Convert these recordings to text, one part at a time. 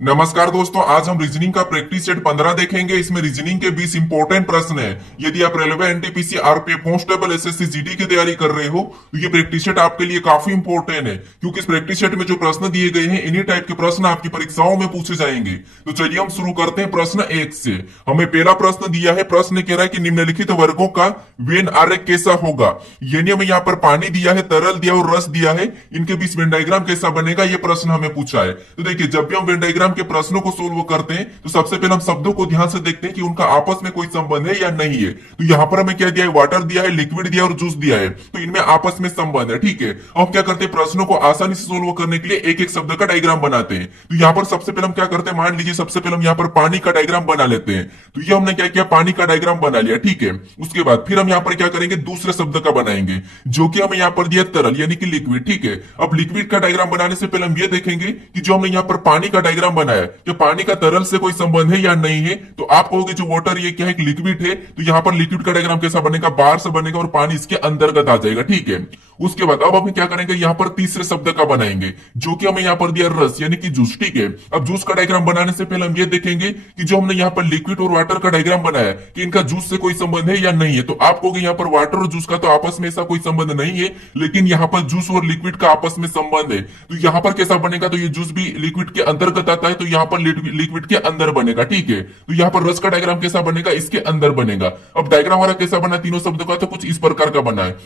नमस्कार दोस्तों, आज हम रीजनिंग का प्रैक्टिस सेट 15 देखेंगे। इसमें रीजनिंग के 20 इंपॉर्टेंट प्रश्न हैं। यदि आप railway, NTPC, RPF, constable, SSC, GD की तैयारी कर रहे हो तो ये प्रैक्टिस सेट आपके लिए काफी इंपॉर्टेंट है, क्योंकि इस प्रैक्टिस सेट में जो प्रश्न दिए गए हैं इन्हीं टाइप के प्रश्न आपकी परीक्षाओं में पूछे जाएंगे। तो चलिए हम शुरू करते हैं प्रश्न 1 से। हमें पहला प्रश्न दिया है। प्रश्न कह रहा है कि निम्नलिखित वर्गों का वेन आरेख कैसा होगा। यानी हमें यहाँ पर पानी दिया है, तरल दिया और रस दिया है, इनके बीच वेन डायग्राम कैसा बनेगा, ये प्रश्न हमें पूछा है। तो देखिए, जब भी हम वेन डायग्राम के प्रश्नों को सोल्व करते हैं तो सबसे पहले हम शब्दों को ध्यान से देखते हैं कि उनका आपस में कोई संबंध है या नहीं है। तो यहां पर हमें क्या दिया है, वाटर दिया है, लिक्विड दिया है और जूस दिया है, तो इनमें आपस में संबंध है। ठीक है, अब हम क्या करते हैं, प्रश्नों को आसानी से सोल्व करने के लिए एक एक शब्द का डायग्राम बनाते हैं। तो यहां पर सबसे पहले हम क्या करते हैं, मान लीजिए सबसे पहले हम यहां पर पानी का डायग्राम बना लेते हैं। तो ये हमने क्या किया, पानी का डायग्राम बना लिया। ठीक है, उसके बाद फिर हम यहां पर क्या करेंगे, दूसरे शब्द का बनाएंगे, जो कि हमें यहां पर दिया तरल यानी कि लिक्विड। ठीक है, अब लिक्विड का डायग्राम बनाने से पहले हम ये देखेंगे कि जो हमने यहां पर पानी का डायग्राम बनाया, कि पानी का तरल से कोई संबंध है या नहीं है। तो आप कहोगे जो वाटर ये क्या है, लिक्विड है, तो यहां पर लिक्विड का डायग्राम कैसा बनेगा, बाहर से बनेगा और पानी इसके अंतर्गत आ जाएगा। ठीक है, उसके बाद अब हम क्या करेंगे, यहां पर तीसरे शब्द का बनाएंगे, जो कि हमें यहां पर दिया रस यानी कि जूस। ठीक है, अब जूस का डायग्राम बनाने से पहले हम ये देखेंगे कि जो हमने यहां पर लिक्विड और वाटर का डायग्राम बनाया कि इनका जूस से कोई संबंध है या नहीं है। तो आप कहोगे यहां पर वाटर और जूस का तो आपस में ऐसा कोई संबंध नहीं है, लेकिन यहां पर जूस और लिक्विड का आपस में संबंध है। तो यहां पर कैसा बनेगा, तो ये जूस भी लिक्विड के अंतर्गत आता है, तो यहां पर लिक्विड के अंदर बनेगा। ठीक है, तो यहां पर रस का डायग्राम कैसा बनेगा, इसके अंदर बनेगा। अब डायग्राम हमारा कैसा बना, तीनों शब्दों का, तो कुछ इस प्रकार का बना है।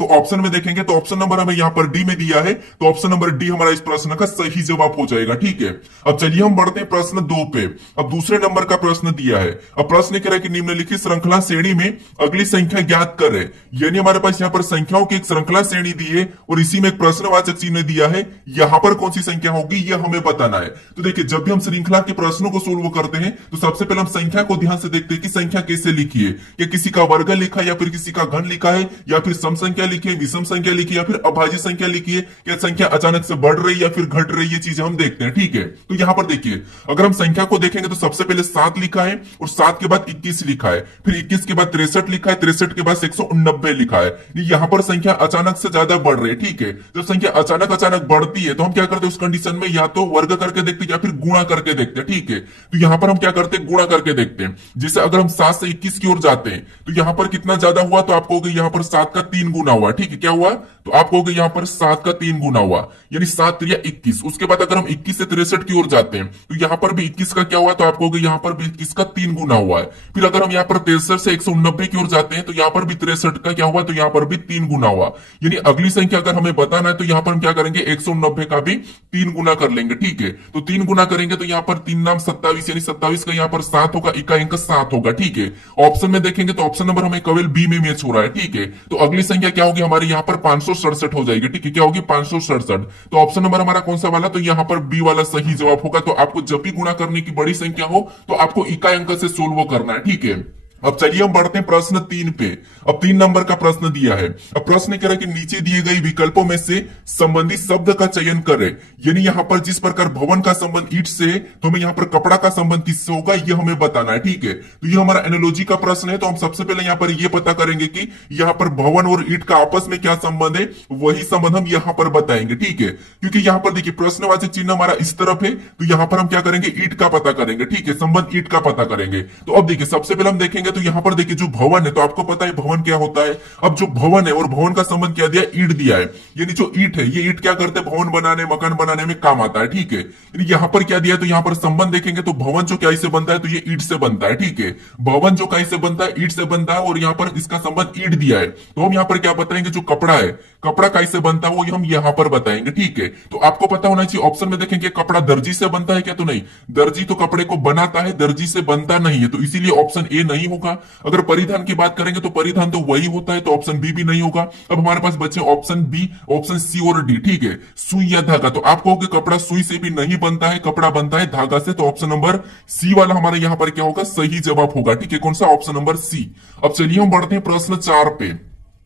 तो ऑप्शन में देखेंगे तो ऑप्शन नंबर हमें यहां पर डी में दिया है, तो ऑप्शन नंबर डी हमारा इस प्रश्न का सही जवाब हो जाएगा। ठीक है, अब चलिए हम बढ़ते हैं प्रश्न 2 पे। अब दूसरे नंबर का प्रश्न दिया है। अब प्रश्न कह रहा है कि निम्नलिखित श्रृंखला श्रेणी में अगली संख्या ज्ञात करें। यानी हमारे पास यहाँ पर संख्याओं की एक श्रृंखला श्रेणी दी है और इसी में एक प्रश्नवाचक चिन्ह दिया है। यहां पर कौन सी संख्या होगी यह हमें बताना है। तो देखिए, जब भी हम श्रृंखला के प्रश्नों को सोल्व करते हैं तो सबसे पहले हम संख्या को ध्यान से देखते हैं कि संख्या कैसे लिखी है, कि किसी का वर्ग लिखा है या फिर किसी का घन लिखा है या फिर सम संख्या लिखी है, विषम संख्या लिखी या फिर अभाज्य संख्या लिखी है, क्या संख्या अचानक से बढ़ रही है या फिर घट रही है, ये चीजें हम देखते हैं। ठीक है, तो यहां पर देखिए, अगर हम संख्या को देखेंगे तो सबसे पहले 7 लिखा है और 7 के बाद 21 लिखा है, फिर 21 के बाद 63 लिखा है, 63 के बाद 189 लिखा है। यहां पर संख्या अचानक से ज्यादा बढ़ रही है। ठीक है, जब संख्या अचानक बढ़ती है तो हम क्या करते हैं, उस कंडीशन में या तो वर्ग करके देखते हैं या फिर गुणा करके देखते हैं। ठीक है, तो यहां पर हम क्या करते हैं, गुणा करके देखते हैं। जैसे अगर हम 7 से 21 की ओर जाते हैं तो यहां पर कितना ज्यादा हुआ, तो आप कहोगे यहां पर 7 का 3 गुना हुआ। ठीक है, क्या हुआ, तो आप कहोगे यहां पर 7 का 3 गुना हुआ, यानी 7 या 21। उसके बाद अगर हम 21 से 63 की ओर जाते हैं तो यहां पर भी 21 का क्या हुआ, तो आप कहोगे यहां पर भी 21 का 3 गुना हुआ है। फिर अगर हम यहां पर 63 से 189 की ओर जाते हैं तो यहां पर भी 63 का क्या हुआ, तो यहां पर भी 3 गुना हुआ। यानी अगली संख्या अगर हमें बताना है तो यहां पर हम क्या करेंगे, 189 का भी 3 गुना कर लेंगे। ठीक है, तो 3 गुना करेंगे तो यहां पर 3 नाम 27, यानी 27 का यहां पर 7 होगा, इक्का अंक 7 होगा। ठीक है, ऑप्शन में देखेंगे तो ऑप्शन नंबर हमें केवल बी में मैच हो रहा है। ठीक है, तो अगली संख्या क्या होगी, हमारे यहां पर 567 हो जाएगी। ठीक है, क्या होगी, 567। तो ऑप्शन नंबर हमारा कौन सा वाला, तो यहां पर बी वाला सही जवाब होगा। तो आपको जब भी गुणा करने की बड़ी संख्या हो तो आपको इकाई अंक से सोल्व करना है। ठीक है, अब चलिए हम बढ़ते हैं प्रश्न 3 पे। अब 3 नंबर का प्रश्न दिया है। अब प्रश्न कह रहा है कि नीचे दिए गए विकल्पों में से संबंधित शब्द का चयन करें। यानी यहां पर जिस प्रकार भवन का संबंध ईट से, तो हमें यहां पर कपड़ा का संबंध किससे होगा यह हमें बताना है। ठीक है, तो यह हमारा एनालॉजी का प्रश्न है। तो हम सबसे पहले यहां पर यह पता करेंगे कि यहां पर भवन और ईट का आपस में क्या संबंध है, वही संबंध हम यहां पर बताएंगे। ठीक है, क्योंकि यहां पर देखिए प्रश्नवाचक चिन्ह हमारा इस तरफ है, तो यहां पर हम क्या करेंगे, ईट का पता करेंगे। ठीक है, संबंध ईट का पता करेंगे। तो अब देखिए, सबसे पहले हम देखेंगे तो यहां पर देखिए जो भवन है, तो आपको पता है भवन क्या होता है। अब जो भवन है और भवन का संबंध क्या दिया, ईट दिया है। यानी जो ईट है, ये ईट क्या करते हैं, भवन बनाने, मकान बनाने में काम आता है। ठीक है, यानी यहां पर क्या दिया है, तो यहां पर संबंध देखेंगे तो भवन जो क्या से बनता है, तो ये ईट से बनता है। ठीक है, भवन जो क्या से बनता है, ईट से बनता है, और यहां पर इसका संबंध ईट दिया है। तो हम यहां पर क्या बताएंगे, जो कपड़ा है, कपड़ा कैसे बनता है वो हम यहां पर बताएंगे। ठीक है, तो आपको पता होना चाहिए, ऑप्शन में देखेंगे कपड़ा दर्जी से बनता है क्या, तो नहीं, दर्जी तो कपड़े को बनाता है, दर्जी से बनता नहीं है, तो इसीलिए ऑप्शन ए नहीं होगा। अगर परिधान की बात करेंगे तो परिधान तो वही होता है, तो ऑप्शन बी भी नहीं होगा। अब हमारे पास बचे ऑप्शन बी, ऑप्शन सी और डी। ठीक है, सुई या धागा, तो आप कहोगे कपड़ा सुई से भी नहीं बनता है, कपड़ा बनता है धागा से, तो ऑप्शन नंबर सी वाला हमारे यहां पर क्या होगा, सही जवाब होगा। ठीक है, कौन सा, ऑप्शन नंबर सी। अब चलिए हम बढ़ते हैं प्रश्न 4 पे।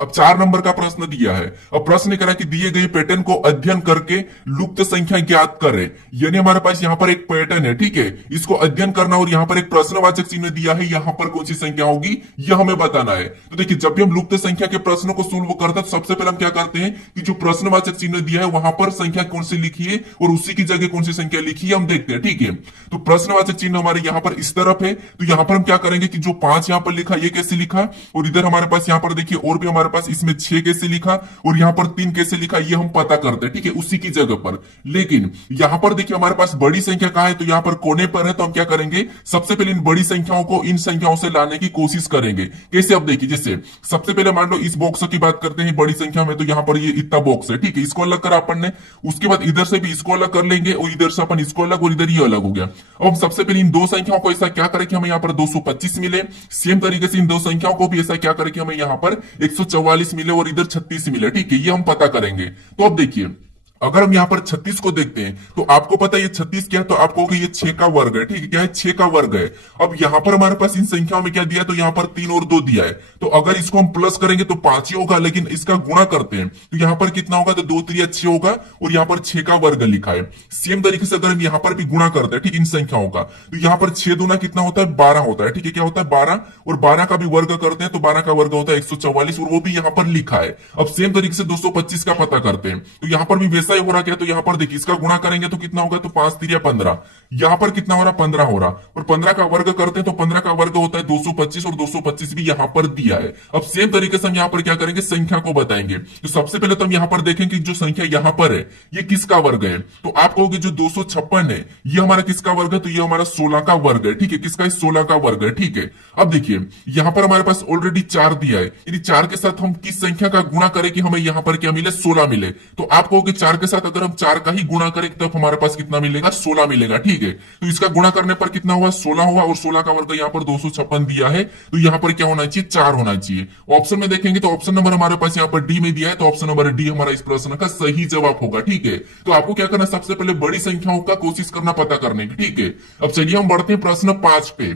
अब 4 नंबर का प्रश्न दिया है। अब प्रश्न करा कि दिए गए पैटर्न को अध्ययन करके लुप्त संख्या ज्ञात करें। यानी हमारे पास यहाँ पर एक पैटर्न है, ठीक है, इसको अध्ययन करना और यहाँ पर एक प्रश्नवाचक चिन्ह दिया है, यहाँ पर कौन सी संख्या होगी यह हमें बताना है। तो देखिए, जब भी हम लुप्त संख्या के प्रश्न को सोल्व करते हैं तो सबसे पहले हम क्या करते हैं कि जो प्रश्नवाचक चिन्ह दिया है वहां पर संख्या कौन सी लिखी है और उसी की जगह कौन सी संख्या लिखी है हम देखते हैं, ठीक है। तो प्रश्नवाचक चिन्ह हमारे यहाँ पर इस तरफ है, तो यहाँ पर हम क्या करेंगे कि जो 5 यहाँ पर लिखा ये कैसे लिखा, और इधर हमारे पास यहाँ पर देखिए और भी हमारे पास इसमें 6 कैसे लिखा और यहाँ पर 3 कैसे लिखा, ये हम पता करते हैं, ठीक है, उसी की जगह पर। लेकिन यहाँ पर देखिए हमारे पास बड़ी संख्या कहाँ है, तो यहाँ पर कोने पर है। तो हम क्या करेंगे, सबसे पहले इन बड़ी संख्याओं को इन संख्याओं से लाने की कोशिश करेंगे। कैसे, अब देखिए, जैसे सबसे पहले मान लो इस बॉक्स की बात करते हैं बड़ी संख्या में, तो यहाँ पर ये इतना बॉक्स है, ठीक है, इसको अलग करा अपन ने। उसके बाद इधर से भी इसको अलग कर लेंगे और इधर से अपन इसको अलग और इधर ये अलग हो गया। अब हम सबसे पहले इन दो संख्याओं को ऐसा क्या करें कि हमें यहाँ पर 225 मिले। सेम तरीके से इन दो संख्याओं को भी ऐसा क्या करें कि हमें यहाँ पर 144 मिले और इधर 36 मिले, ठीक है, ये हम पता करेंगे। तो अब देखिए, अगर हम यहाँ पर 36 को देखते हैं तो आपको पता है ये 36 क्या है, तो आपको ये 6 का वर्ग है, ठीक है, क्या है, 6 का वर्ग है। अब यहाँ पर हमारे पास इन संख्याओं में क्या दिया, तो यहाँ पर 3 और 2 दिया है। तो अगर इसको हम प्लस करेंगे तो 5 ही होगा, लेकिन इसका गुणा करते हैं तो यहाँ पर कितना होगा, तो 2 3 6 होगा और यहाँ पर 6 का वर्ग लिखा है। सेम तरीके से अगर हम यहाँ पर भी गुणा करते हैं, ठीक, इन संख्याओं का, तो यहाँ पर 6 दूना कितना होता है, 12 होता है, ठीक है, क्या होता है, 12, और 12 का भी वर्ग करते हैं तो 12 का वर्ग होता है 144 और वो भी यहाँ पर लिखा है। अब सेम तरीके से 225 का पता करते हैं तो यहाँ पर भी वैसा ही हो रहा, क्या, तो यहाँ पर देखिए इसका गुणा करेंगे तो कितना होगा, तो 5 3 15, यहाँ पर कितना हो रहा, 15 हो रहा, और 15 का वर्ग करते हैं तो 15 का वर्ग होता है 225 और 225 भी यहाँ पर दिया है। अब सेम तरीके से हम यहाँ पर क्या करेंगे, संख्या को बताएंगे। तो सबसे पहले तो हम यहाँ पर देखेंगे जो संख्या यहाँ पर है ये किसका वर्ग है। तो आप कहोगे जो 256 है ये हमारा किसका वर्ग है, तो ये हमारा 16 का वर्ग है, ठीक है, किसका, 16 का वर्ग है, ठीक है। अब देखिए यहाँ पर हमारे पास ऑलरेडी 4 दिया है, यानी 4 के साथ हम किस संख्या का गुणा करें कि हमें यहाँ पर क्या मिले, 16 मिले। तो आप कहोगे 4 के साथ अगर हम 4 का ही गुणा करें तब हमारे पास कितना मिलेगा, 16 मिलेगा, ठीक है। तो इसका गुणा करने पर कितना हुआ, 16 हुआ, और 16 का वर्ग यहाँ पर 256 दिया है, तो यहाँ पर क्या होना चाहिए, 4 होना चाहिए। ऑप्शन में देखेंगे तो ऑप्शन नंबर हमारे पास यहाँ पर डी में दिया है, तो ऑप्शन नंबर डी हमारा इस प्रश्न का सही जवाब होगा, ठीक है। तो आपको क्या करना, सबसे पहले बड़ी संख्याओं का कोशिश करना पता करने की, ठीक है। अब चलिए हम बढ़ते हैं प्रश्न 5 पे।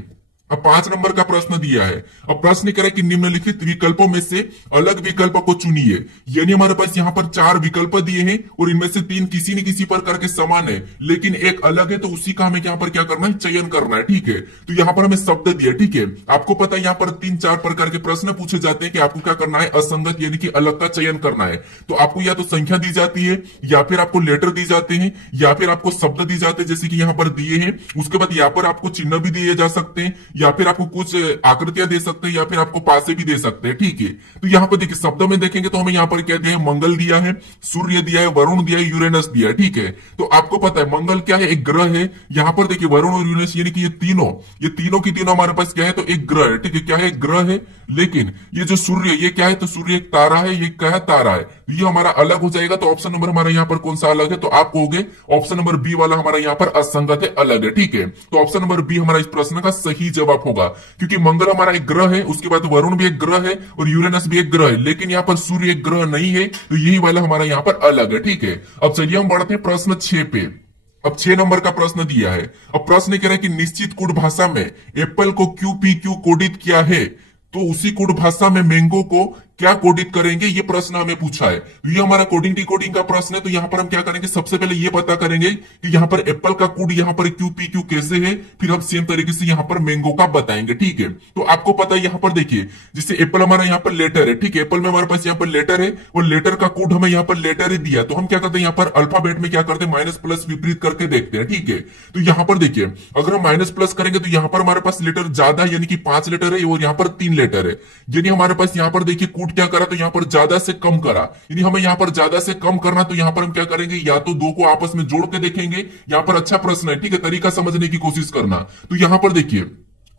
अब 5 नंबर का प्रश्न दिया है। अब प्रश्न करें कि निम्नलिखित विकल्पों में से अलग विकल्प को चुनिए। यानी हमारे पास यहाँ पर 4 विकल्प दिए हैं और इनमें से 3 किसी न किसी प्रकार के समान है लेकिन एक अलग है, तो उसी का हमें यहाँ पर क्या करना है, चयन करना है, ठीक है। तो यहाँ पर हमें शब्द दिया, ठीक है। आपको पता है यहाँ पर 3-4 प्रकार के प्रश्न पूछे जाते हैं कि आपको क्या करना है, असंगत यानी कि अलग का चयन करना है। तो आपको या तो संख्या दी जाती है या फिर आपको लेटर दी जाते हैं या फिर आपको शब्द दी जाते हैं जैसे कि यहाँ पर दिए हैं। उसके बाद यहाँ पर आपको चिन्ह भी दिए जा सकते हैं या फिर आपको कुछ आकृतियां दे सकते हैं या फिर आपको पासे भी दे सकते हैं, ठीक है। तो यहाँ पर देखिए शब्दों में देखेंगे तो हमें यहाँ पर क्या दिया है, मंगल दिया है, सूर्य दिया है, वरुण दिया है, यूरेनस दिया है, ठीक है। तो आपको पता है मंगल क्या है, एक ग्रह है। यहाँ पर देखिए वरुण और यूरेनस यानी कि ये तीनों की तीनों हमारे पास क्या है, तो एक ग्रह है, ठीक है, क्या है, एक ग्रह है। लेकिन ये जो सूर्य ये क्या है, तो सूर्य एक तारा है, ये क्या है, तारा है। ये हमारा अलग हो जाएगा। तो ऑप्शन नंबर हमारा यहाँ पर कौन सा अलग है, तो आप कहोगे ऑप्शन नंबर बी वाला हमारा यहाँ पर असंगत है, अलग है, ठीक है। तो ऑप्शन नंबर बी हमारा इस प्रश्न का सही जवाब होगा क्योंकि मंगल हमारा एक ग्रह है, उसके बाद वरुण भी एक ग्रह है और यूरेनस भी एक ग्रह है, लेकिन यहाँ पर सूर्य एक ग्रह नहीं है, तो यही वाला हमारा यहाँ पर अलग है, ठीक है। अब चलिए हम बढ़ते हैं प्रश्न 6 पे। अब 6 नंबर का प्रश्न दिया है। अब प्रश्न कह रहा है कि निश्चित कोड भाषा में एप्पल को QPQ कोडित किया है, तो उसी कोड भाषा में मैंगो को क्या कोडित करेंगे, ये प्रश्न हमें पूछा है। ये हमारा कोडिंग डिकोडिंग का प्रश्न है। तो यहाँ पर हम क्या करेंगे, सबसे पहले ये पता करेंगे कि यहाँ पर एप्पल का कोड यहाँ पर QPQ कैसे है, फिर हम सेम तरीके से यहाँ पर मैंगो का बताएंगे, ठीक है। तो आपको पता है यहाँ पर देखिए जैसे एप्पल हमारा यहाँ पर लेटर है, ठीक है, एप्पल में हमारे पास यहाँ पर लेटर है और लेटर का कोड हमें यहाँ पर लेटर ही दिया। तो हम क्या करते हैं, यहाँ पर अल्फाबेट में क्या करते हैं, माइनस प्लस विपरीत करके देखते हैं, ठीक है। तो यहाँ पर देखिए अगर हम माइनस प्लस करेंगे तो यहाँ पर हमारे पास लेटर ज्यादा यानी कि 5 लेटर है और यहाँ पर 3 लेटर है। यानी हमारे पास यहाँ पर देखिए कोड क्या करा, तो यहाँ पर ज्यादा से कम करा, यानी हमें यहाँ पर ज्यादा से कम करना। तो यहाँ पर हम क्या करेंगे, या तो 2 को आपस में जोड़ के देखेंगे। यहाँ पर अच्छा प्रश्न है, ठीक है, तरीका समझने की कोशिश करना। तो यहाँ पर देखिए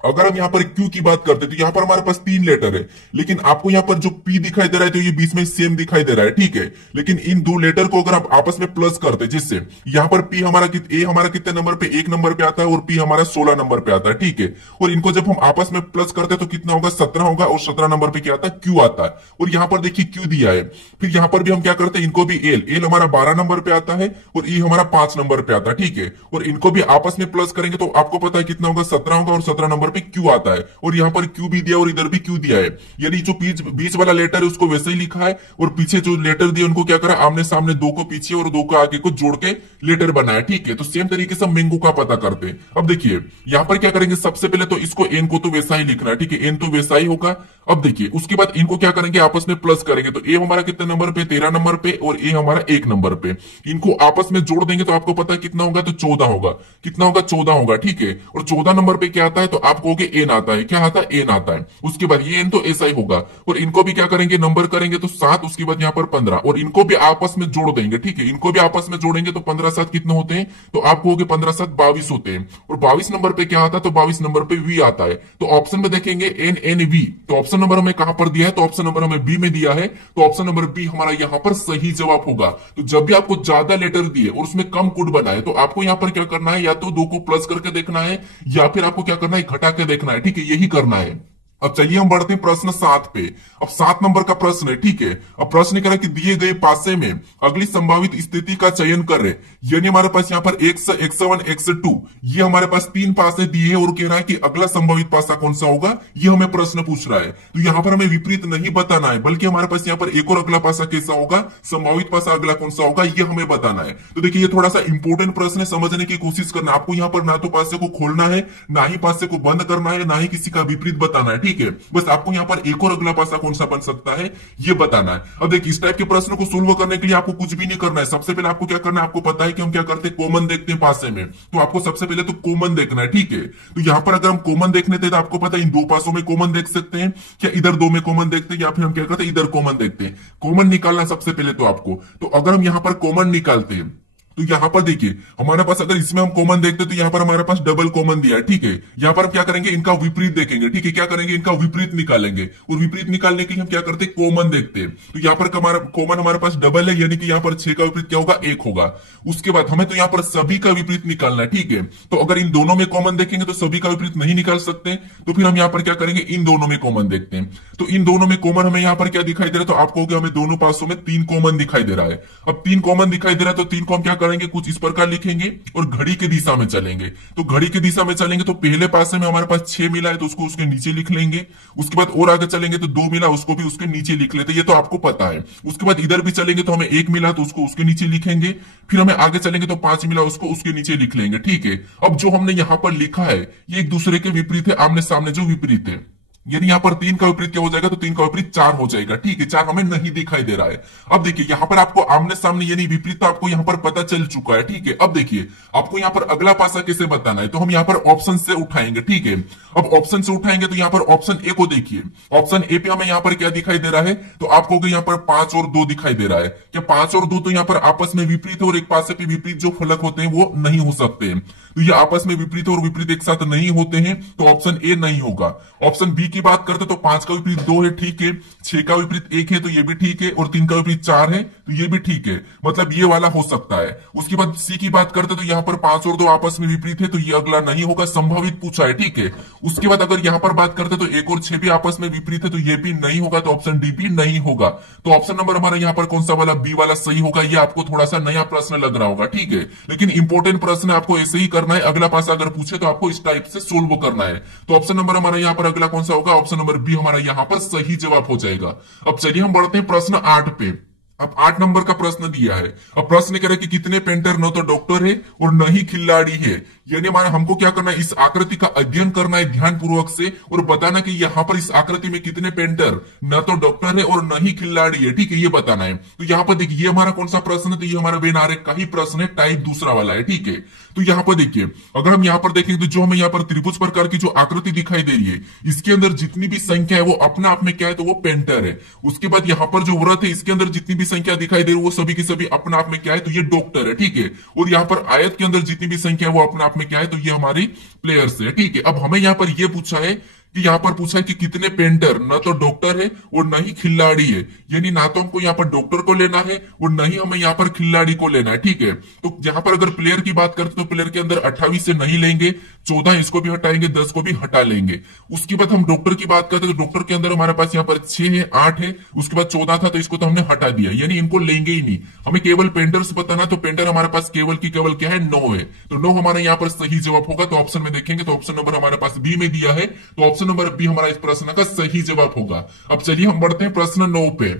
अगर हम यहाँ पर क्यू की बात करते हैं तो यहाँ पर हमारे पास 3 लेटर है, लेकिन आपको यहाँ पर जो पी दिखाई दे रहा है तो ये बीच में सेम दिखाई दे रहा है, ठीक है। लेकिन इन 2 लेटर को अगर आप आपस में प्लस करते हैं जिससे यहाँ पर पी हमारा ए हमारा कितने नंबर पे, 1 नंबर पे आता है और पी हमारा 16 नंबर पे आता है, ठीक है। और इनको जब हम आपस में प्लस करते हैं तो कितना होगा, 17 होगा और 17 नंबर पे क्या आता है, क्यू आता है। और यहाँ पर देखिए क्यू दिया है। फिर यहाँ पर भी हम क्या करते हैं, इनको भी एल हमारा 12 नंबर पे आता है और ई हमारा 5 नंबर पे आता है, ठीक है। और इनको भी आपस में प्लस करेंगे तो आपको पता है कितना होगा, 17 होगा और 17 नंबर यहाँ पे क्यू आता है, और यहाँ पर क्यू भी दिया और इधर भी क्यू दिया है, यानी जो बीच बीच वाला लेटर है उसको वैसे ही लिखा है, और पीछे जो लेटर दिए उनको क्या करा, आमने सामने दो को पीछे और दो को आगे को जोड़ के लेटर बनाया। ठीक है, तो सेम तरीके से मैंगो का पता करते हैं। अब देखिए यहाँ पर क्या करेंगे, सबसे पहले तो इसको एन को तो वैसा ही लिखना है, ठीक है, एन तो वैसा ही होगा। अब देखिए उसके बाद इनको क्या करेंगे, आपस में प्लस करेंगे, तो ए हमारा कितने नंबर पे, 13 नंबर पे, और ए हमारा 1 नंबर पे। इनको आपस में जोड़ देंगे तो आपको पता है कितना होगा, तो 14 होगा। कितना होगा, 14 होगा। ठीक है, और 14 नंबर पे क्या आता है, तो आप कहोगे एन आता है। क्या आता है, एन आता है। उसके बाद ये एन तो ऐसा ही होगा, और इनको भी क्या करेंगे, नंबर करेंगे तो 7, उसके बाद यहाँ पर 15, और इनको भी आपस में जोड़ देंगे। ठीक है, इनको भी आपस में जोड़ेंगे तो 15 7 कितने होते हैं, तो आप कहोगे 15 7 22 होते हैं। और 22 नंबर पे क्या आता है, तो 22 नंबर पे वी आता है। तो ऑप्शन में देखेंगे एन एन वी, तो ऑप्शन नंबर हमें कहां पर दिया है, तो ऑप्शन नंबर हमें बी में दिया है, तो ऑप्शन नंबर बी हमारा यहां पर सही जवाब होगा। तो जब भी आपको ज्यादा लेटर दिए और उसमें कम कोड बनाए, तो आपको यहां पर क्या करना है, या तो 2 को प्लस करके देखना है, या फिर आपको क्या करना है, घटा के देखना है। ठीक है, यही करना है। अब चलिए हम बढ़ते हैं प्रश्न 7 पे। अब 7 नंबर का प्रश्न है। ठीक है, अब प्रश्न कह रहा है कि दिए गए पासे में अगली संभावित स्थिति का चयन कर रहे, यानी हमारे पास यहाँ पर x x1 x2 ये हमारे पास 3 पासे दिए हैं, और कह रहा है कि अगला संभावित पासा कौन सा होगा, ये हमें प्रश्न पूछ रहा है। तो यहाँ पर हमें विपरीत नहीं बताना है, बल्कि हमारे पास यहाँ पर एक और अगला पासा कैसा होगा, संभावित पासा अगला कौन सा होगा, ये हमें बताना है। तो देखिए ये थोड़ा सा इंपॉर्टेंट प्रश्न है, समझने की कोशिश करना। आपको यहाँ पर ना तो पासे को खोलना है, ना ही पासे को बंद करना है, ना ही किसी का विपरीत बताना है। ठीक है, बस आपको यहाँ पर एक और अगला पासा कौन सा बन सकता है ये बताना है। अब देखिए इस टाइप के प्रश्न को सोल्व करने के लिए आपको कुछ भी नहीं करना है। सबसे पहले आपको क्या करना है, आपको पता है कि हम क्या करते हैं, कॉमन देखते हैं पासे में, तो आपको सबसे पहले तो कॉमन देखना है। ठीक है, तो यहाँ पर अगर हम कॉमन देखने थे, तो आपको पता है इन 2 पासों में कॉमन देख सकते हैं, क्या इधर 2 में कॉमन देखते हैं, या फिर हम क्या करते हैं, इधर कॉमन देखते हैं। कॉमन निकालना सबसे पहले तो आपको, तो अगर हम यहाँ पर कॉमन निकालते हैं, तो यहाँ पर देखिए हमारे पास अगर इसमें हम कॉमन देखते तो यहाँ पर हमारे पास डबल कॉमन दिया है। ठीक है, यहाँ पर हम क्या करेंगे, इनका विपरीत देखेंगे। ठीक है, क्या करेंगे, इनका विपरीत निकालेंगे, और विपरीत निकालने के लिए हम क्या करते हैं, कॉमन देखते हैं। तो यहाँ पर कॉमन हमारे पास डबल है, यानी कि यहाँ पर 6 का विपरीत क्या होगा, 1 होगा। उसके बाद हमें तो यहाँ पर सभी का विपरीत निकालना है। ठीक है, तो अगर इन दोनों में कॉमन देखेंगे तो सभी का विपरीत नहीं निकाल सकते, तो फिर हम यहाँ पर क्या करेंगे, इन दोनों में कॉमन देखते हैं। तो इन दोनों में कॉमन हमें यहाँ पर क्या दिखाई दे रहा है, तो आप कहोगे हमें दोनों पासों में 3 कॉमन दिखाई दे रहा है। अब 3 कॉमन दिखाई दे रहा है, तो 3 को हम क्या करेंगे, कुछ इस प्रकार लिखेंगे और घड़ी की दिशा में चलेंगे। तो घड़ी की दिशा में चलेंगे तो पहले पासे में हमारे पास 6 मिला है, तो उसको उसके नीचे लिख लेंगे। उसके बाद और आगे चलेंगे तो 2 मिला, उसको भी उसके नीचे लिख लेते, ये तो आपको पता है। उसके बाद इधर भी चलेंगे तो हमें 1 मिला, तो उसको उसके नीचे लिखेंगे। फिर हमें आगे चलेंगे तो 5 मिला, उसको उसके नीचे लिख लेंगे। ठीक है, अब जो हमने यहां पर लिखा है ये एक दूसरे के विपरीत है, आमने सामने जो विपरीत है, यानी यहाँ पर 3 का विपरीत क्या हो जाएगा, तो 3 का विपरीत 4 हो जाएगा। ठीक है, 4 हमें नहीं दिखाई दे रहा है। अब देखिए यहाँ पर आपको आमने सामने यानी विपरीत आपको यहाँ पर पता चल चुका है। ठीक है, अब देखिए आपको यहाँ पर अगला पासा कैसे बताना है, तो हम यहाँ पर ऑप्शन से उठाएंगे। ठीक है, अब ऑप्शन से उठाएंगे तो यहाँ पर ऑप्शन ए को देखिए। ऑप्शन ए पे हमें यहाँ पर क्या दिखाई दे रहा है, तो आपको यहाँ पर 5 और 2 दिखाई दे रहा है। क्या 5 और 2 तो यहाँ पर आपस में विपरीत है, और एक पासे पे विपरीत जो फलक होते हैं वो नहीं हो सकते। तो ये आपस में विपरीत और विपरीत एक साथ नहीं होते हैं, तो ऑप्शन ए नहीं होगा। ऑप्शन बी की बात करते तो 5 का विपरीत 2 है, ठीक है, 6 का विपरीत 1 है, तो ये भी ठीक है, और 3 का विपरीत 4 है, तो ये भी ठीक है, मतलब ये वाला हो सकता है। उसके बाद सी की बात करते तो यहाँ पर 5 और 2 आपस में विपरीत है, तो ये अगला नहीं होगा, संभावित पूछा है। ठीक है, उसके बाद अगर यहाँ पर बात करते तो 1 और 6 भी आपस में विपरीत है, तो ये भी नहीं होगा, तो ऑप्शन डी भी नहीं होगा। तो ऑप्शन नंबर हमारा यहाँ पर कौन सा वाला, बी वाला सही होगा। ये आपको थोड़ा सा नया प्रश्न लग रहा होगा, ठीक है, लेकिन इंपॉर्टेंट प्रश्न आपको ऐसे ही करना है। अगला पासा अगर पूछे तो आपको इस टाइप से सोल्व करना है। तो ऑप्शन नंबर हमारा यहाँ पर अगला कौन सा होगा, ऑप्शन नंबर बी हमारा यहाँ पर सही जवाब हो जाएगा। अब चलिए हम बढ़ते हैं प्रश्न 8 पे। अब 8 नंबर का प्रश्न दिया है। अब प्रश्न कह रहा है कि कितने पेंटर न तो डॉक्टर है और न ही खिलाड़ी है, यानी हमारा हमको क्या करना है, इस आकृति का अध्ययन करना है ध्यानपूर्वक से और बताना कि यहाँ पर इस आकृति में कितने पेंटर न तो डॉक्टर है और न ही खिलाड़ी है। ठीक है, ये बताना है। तो यहाँ पर देखिए ये हमारा कौन सा प्रश्न है, तो ये हमारा वेन आरेख का ही प्रश्न है, टाइप दूसरा वाला है। ठीक है, तो यहाँ पर देखिए अगर हम यहाँ पर देखेंगे तो जो हमें यहाँ पर त्रिभुज प्रकार की जो आकृति दिखाई दे रही है, इसके अंदर जितनी भी संख्या है वो अपना आप में क्या है, तो वो पेंटर है। उसके बाद यहाँ पर जो व्रत है इसके अंदर जितनी भी संख्या दिखाई दे रही है वो सभी की सभी अपना आप में क्या है, तो ये डॉक्टर है। ठीक है, और यहाँ पर आयत के अंदर जितनी भी संख्या है वो अपना आप में क्या है, तो ये हमारी प्लेयर्स है। ठीक है, अब हमें यहाँ पर ये पूछा है कि यहाँ पर पूछा है कि कितने पेंटर, न तो डॉक्टर है और न ही खिलाड़ी है, यानी ना तो हमको यहाँ पर डॉक्टर को लेना है और न ही हमें यहाँ पर खिलाड़ी को लेना है, ठीक है। तो यहाँ पर अगर प्लेयर की बात करते तो प्लेयर के अंदर 28 से नहीं लेंगे, 14 इसको भी हटाएंगे, 10 को भी हटा लेंगे। उसके बाद हम डॉक्टर की बात करते तो डॉक्टर के अंदर हमारे पास यहाँ पर 6 है, 8 है, उसके बाद 14 था तो इसको तो हमने हटा दिया, यानी इनको लेंगे ही नहीं। हमें केवल पेंटर्स बताना, तो पेंटर हमारे पास केवल की केवल क्या है, 9 है, तो 9 हमारा यहाँ पर सही जवाब होगा। तो ऑप्शन में देखेंगे तो ऑप्शन नंबर हमारे पास बी में दिया है, तो ऑप्शन नंबर बी हमारा इस प्रश्न का सही जवाब होगा। अब चलिए हम बढ़ते हैं प्रश्न 9 पे।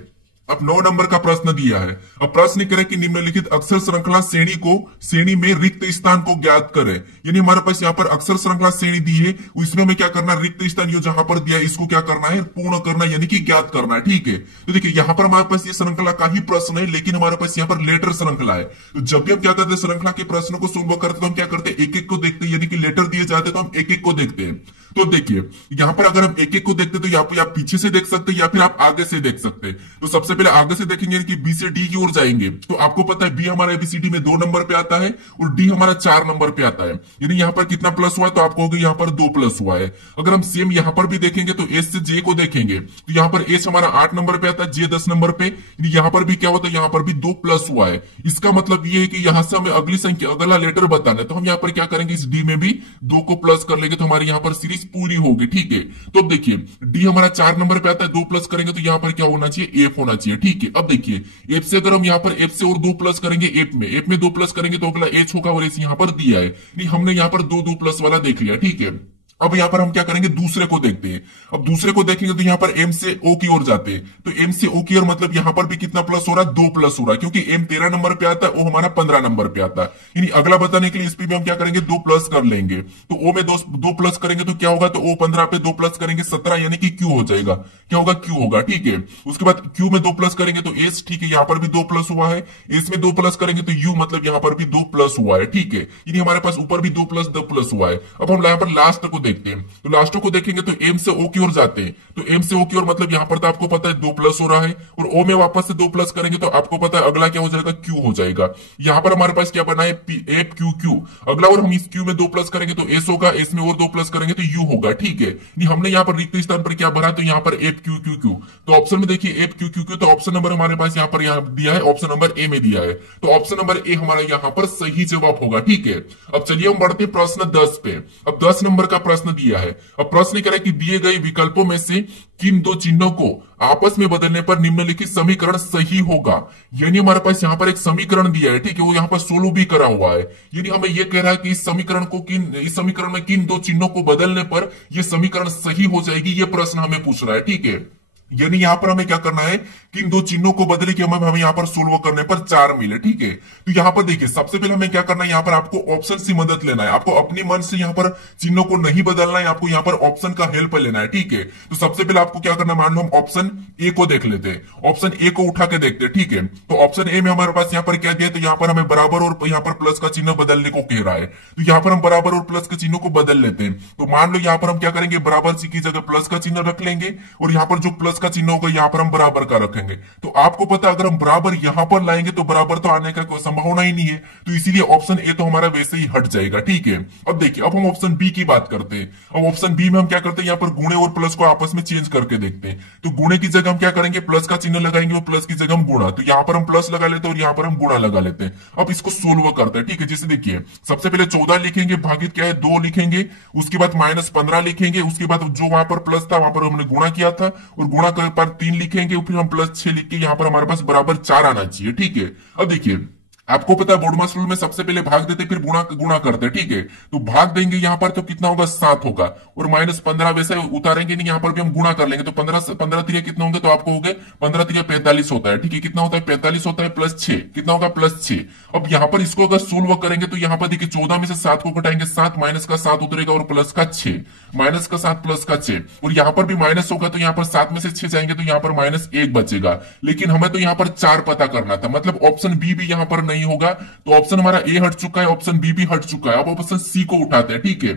अब 9 नंबर का प्रश्न दिया है। अब प्रश्न करें कि निम्नलिखित अक्षर श्रृंखला श्रेणी में रिक्त स्थान को ज्ञात करें, यानी हमारे पास यहाँ पर अक्षर श्रृंखला श्रेणी दी है, इसमें हमें क्या करना है, रिक्त स्थान जो जहां पर दिया है इसको क्या करना है, पूर्ण करना, यानी कि ज्ञात करना है, ठीक है। तो देखिए यहाँ पर हमारे पास ये श्रृंखला का ही प्रश्न है, लेकिन हमारे पास यहाँ पर लेटर श्रृंखला है। तो जब भी हम क्या करते हैं, श्रृंखला के प्रश्न को सोल्व करते तो हम क्या करते हैं, एक एक को देखते हैं, यानी कि लेटर दिए जाते तो हम एक एक को देखते हैं। तो देखिए यहाँ पर अगर हम एक एक को देखते तो यहाँ पर आप पीछे से देख सकते हैं या फिर आप आगे से देख सकते हैं। तो सबसे पहले आगे से देखेंगे कि बी से डी की ओर जाएंगे, तो आपको पता है बी हमारा एबीसीडी में 2 नंबर पे आता है और डी हमारा 4 नंबर पे आता है, यानी यहाँ पर कितना प्लस हुआ है, तो आपको यहाँ पर 2 प्लस हुआ है। अगर हम सेम यहाँ पर भी देखेंगे तो एस से जे को देखेंगे तो यहाँ पर एस हमारा 8 नंबर पे आता है, जे 10 नंबर पे, यहाँ पर भी क्या होता है, यहाँ पर भी 2 प्लस हुआ है। इसका मतलब ये है कि यहाँ से हमें अगली संख्या, अगला लेटर बताना है, तो हम यहाँ पर क्या करेंगे, इस डी में भी 2 को प्लस कर लेंगे, तो हमारे यहाँ पर सीरीज पूरी होगी, ठीक है। तो अब देखिए डी हमारा 4 नंबर पे आता है, 2 प्लस करेंगे तो यहाँ पर क्या होना चाहिए, एफ होना चाहिए, ठीक है। अब देखिए एफ से अगर हम यहाँ पर एफ से और 2 प्लस करेंगे, एफ में 2 प्लस करेंगे तो अगला एच होगा, और एच यहाँ पर दिया है, नहीं हमने यहाँ पर 2 प्लस वाला देख लिया, ठीक है। अब यहाँ पर हम क्या करेंगे, दूसरे को देखते हैं। अब दूसरे को देखेंगे तो यहाँ पर एम से ओ की ओर जाते हैं, तो एम से ओ की ओर मतलब यहाँ पर भी कितना प्लस हो रहा है, 2 प्लस हो रहा है, क्योंकि एम 13 नंबर पे आता है, ओ हमारा 15 नंबर पे आता है, यानी अगला बताने के लिए इस पे भी हम क्या करेंगे, 2 प्लस कर लेंगे। तो ओ में 2 प्लस करेंगे तो क्या होगा, तो ओ 15 पे 2 प्लस करेंगे 17, यानी कि क्यू हो जाएगा, क्या होगा, क्यू होगा, ठीक है। उसके बाद क्यू में 2 प्लस करेंगे तो एस, ठीक है, यहाँ पर भी 2 प्लस हुआ है, एस में 2 प्लस करेंगे तो यू, मतलब यहाँ पर भी 2 प्लस हुआ है, ठीक है, यानी हमारे पास ऊपर भी 2 प्लस हुआ है। अब हम यहाँ पर लास्ट को देखते हैं, तो लास्ट को देखेंगे तो एम से ओ की ओर जाते हैं, तो एम से ओ की ओर मतलब यहां पर तो आपको पता है 2 प्लस हो रहा है, और ओ में वापस से 2 प्लस करेंगे तो आपको पता है अगला क्या हो जाएगा, क्यू हो जाएगा। यहां पर हमारे पास क्या बना है, एफ क्यू क्यू, अगला और हम इस क्यू में 2 प्लस करेंगे तो एस होगा, एस में और 2 प्लस करेंगे तो यू होगा, ठीक है। नहीं हमने यहाँ पर रिक्त स्थान पर क्या भरा, तो यहाँ पर एफ क्यू क्यू क्यू, तो ऑप्शन में देखिए एफ क्यू क्यू क्यू, तो ऑप्शन नंबर हमारे पास यहाँ पर दिया है, ऑप्शन नंबर ए में दिया है, तो ऑप्शन नंबर ए हमारा यहाँ पर सही जवाब होगा, ठीक है। अब चलिए हम बढ़ते प्रश्न 10 पे। अब 10 नंबर का प्रश्न दिया है। अब प्रश्न कह रहा है कि दिए गए विकल्पों में से किन 2 चिन्हों को आपस में बदलने पर निम्नलिखित समीकरण सही होगा, यानी हमारे पास यहाँ पर एक समीकरण दिया है, ठीक है, वो यहाँ पर सोल्व भी करा हुआ है, यानी हमें यह कह रहा है कि इस समीकरण में किन 2 चिन्हों को बदलने पर यह समीकरण सही हो जाएगी, यह प्रश्न हमें पूछ रहा है, ठीक है। यानी यहाँ पर हमें क्या करना है कि इन 2 चिन्हों को बदले कि हमें यहाँ पर सोल्व करने पर 4 मिले, ठीक है। तो यहाँ पर देखिए सबसे पहले हमें क्या करना है, यहाँ पर आपको ऑप्शन की मदद लेना है, आपको अपनी मन से यहाँ पर चिन्हों को नहीं बदलना है, आपको यहाँ पर ऑप्शन का हेल्प लेना है, ठीक है। तो सबसे पहले आपको क्या करना है, मान लो हम ऑप्शन ए को देख लेते हैं, ऑप्शन ए को उठा के देखते हैं, ठीक है। तो ऑप्शन ए में हमारे पास यहाँ पर क्या दिया, तो यहाँ पर हमें बराबर और यहाँ पर प्लस का चिन्ह बदलने को कह रहा है, तो यहाँ पर हम बराबर और प्लस के चिन्हों को बदल लेते हैं। तो मान लो यहाँ पर हम क्या करेंगे, बराबर की जगह प्लस का चिन्ह रख लेंगे, और यहाँ पर जो प्लस का चिन्ह होगा यहाँ पर हम बराबर का रखेंगे। तो आपको पता है अगर हम बराबर यहां पर लाएंगे तो बराबर तो आने का कोई संभावना ही नहीं है, तो इसीलिए ऑप्शन ए तो हमारा वैसे ही हट जाएगा, ठीक है। अब देखिए अब हम ऑप्शन बी की बात करते हैं। अब ऑप्शन बी में हम क्या करते हैं, यहाँ पर गुणे और प्लस को आपस में चेंज करके देखते हैं। तो गुणे की जगह हम क्या करेंगे, प्लस का चिन्ह लगाएंगे और प्लस की जगह हम गुणा, तो यहाँ पर हम प्लस लगा लेते हैं और यहाँ पर हम गुणा लगा लेते हैं। अब इसको सोल्व करते हैं, ठीक है। जैसे देखिए सबसे पहले 14 लिखेंगे, भागित क्या है 2 लिखेंगे, उसके बाद -15 लिखेंगे, उसके बाद जो वहां पर प्लस था वहां पर हमने गुणा किया था, और गुणा कर पर 3 लिखेंगे, फिर हम +6 लिख के यहाँ पर हमारे पास बराबर 4 आना चाहिए, ठीक है। अब देखिए आपको पता है बोर्ड मास्टर रूल में सबसे पहले भाग देते फिर गुणा करते, ठीक है। तो भाग देंगे यहाँ पर तो कितना होगा, 7 होगा, और -15 वैसे उतारेंगे नहीं, यहाँ पर भी हम गुणा कर लेंगे, तो 15 3 कितना होंगे, तो आपको हो गए 15 3 45 होता है, ठीक है। कितना होता है, 45 होता है, +6 कितना होगा, +6। अब यहाँ पर इसको अगर सोल्व करेंगे तो यहाँ पर देखिए 14 में से 7 को घटाएंगे, 7 माइनस का 7 उतरेगा और प्लस का 6, माइनस का 7 प्लस का 6, और यहाँ पर भी माइनस होगा, तो यहाँ पर 7 में से 6 जाएंगे तो यहाँ पर -1 बचेगा। लेकिन हमें तो यहाँ पर 4 पता करना था, मतलब ऑप्शन बी भी यहाँ पर नहीं होगा, तो ऑप्शन हमारा ए हट चुका है, ऑप्शन बी भी हट चुका है। अब ऑप्शन सी को उठाते हैं, ठीक है।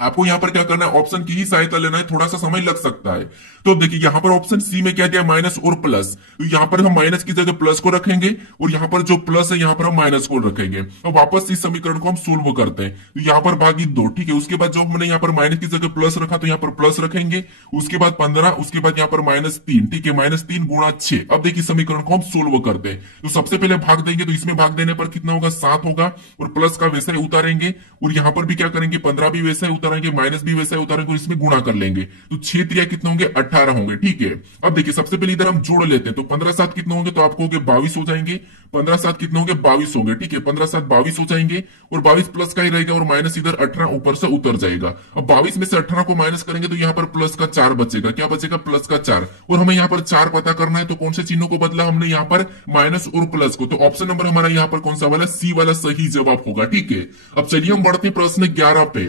आपको यहाँ पर क्या करना है, ऑप्शन की ही सहायता लेना है, थोड़ा सा समय लग सकता है। तो अब देखिए यहाँ पर ऑप्शन सी में क्या दिया, माइनस और प्लस। तो यहाँ पर हम माइनस की जगह प्लस को रखेंगे और यहाँ पर जो प्लस है यहाँ पर हम माइनस को रखेंगे। अब वापस इस समीकरण को हम सोल्व करते हैं। तो यहाँ पर भागी 2, ठीक है। उसके बाद जो हमने यहाँ पर माइनस की जगह प्लस रखा तो यहाँ पर प्लस रखेंगे, उसके बाद 15, उसके बाद यहाँ पर -3, ठीक है, -3 गुणा 6। अब देखिए समीकरण को हम सोल्व करते हैं। तो सबसे पहले भाग देंगे, तो इसमें भाग देने पर कितना होगा, 7 होगा, और प्लस का वैसा ही उतारेंगे, और यहाँ पर भी क्या करेंगे, 15 भी वैसा ही उतारेंगे, माइनस भी वैसा ही उतारेंगे, और इसमें गुणा कर लेंगे। तो 6 3 कितने होंगे, 18 होंगे, ठीक है। अब देखिए सबसे पहले इधर हम जोड़ लेते हैं। तो 15 7 कितने होंगे, तो आपको होंगे 22 हो जाएंगे। 15 7 कितने होंगे, 22 होंगे, ठीक है। 15 7 22 हो जाएंगे, और 22 प्लस का ही रहेगा, और माइनस इधर 18 ऊपर से उतर जाएगा। अब 22 में से 18 को माइनस करेंगे तो यहाँ पर प्लस का 4 बचेगा। क्या बचेगा, प्लस का 4। और हमें यहाँ पर 4 पता करना है, तो कौन से चिन्हों को बदला हमने, यहाँ पर माइनस और प्लस को। तो ऑप्शन नंबर हमारा यहाँ पर कौन सा वाला, सी वाला सही जवाब होगा, ठीक है। अब चलिए हम बढ़ते हैं प्रश्न 11 पे।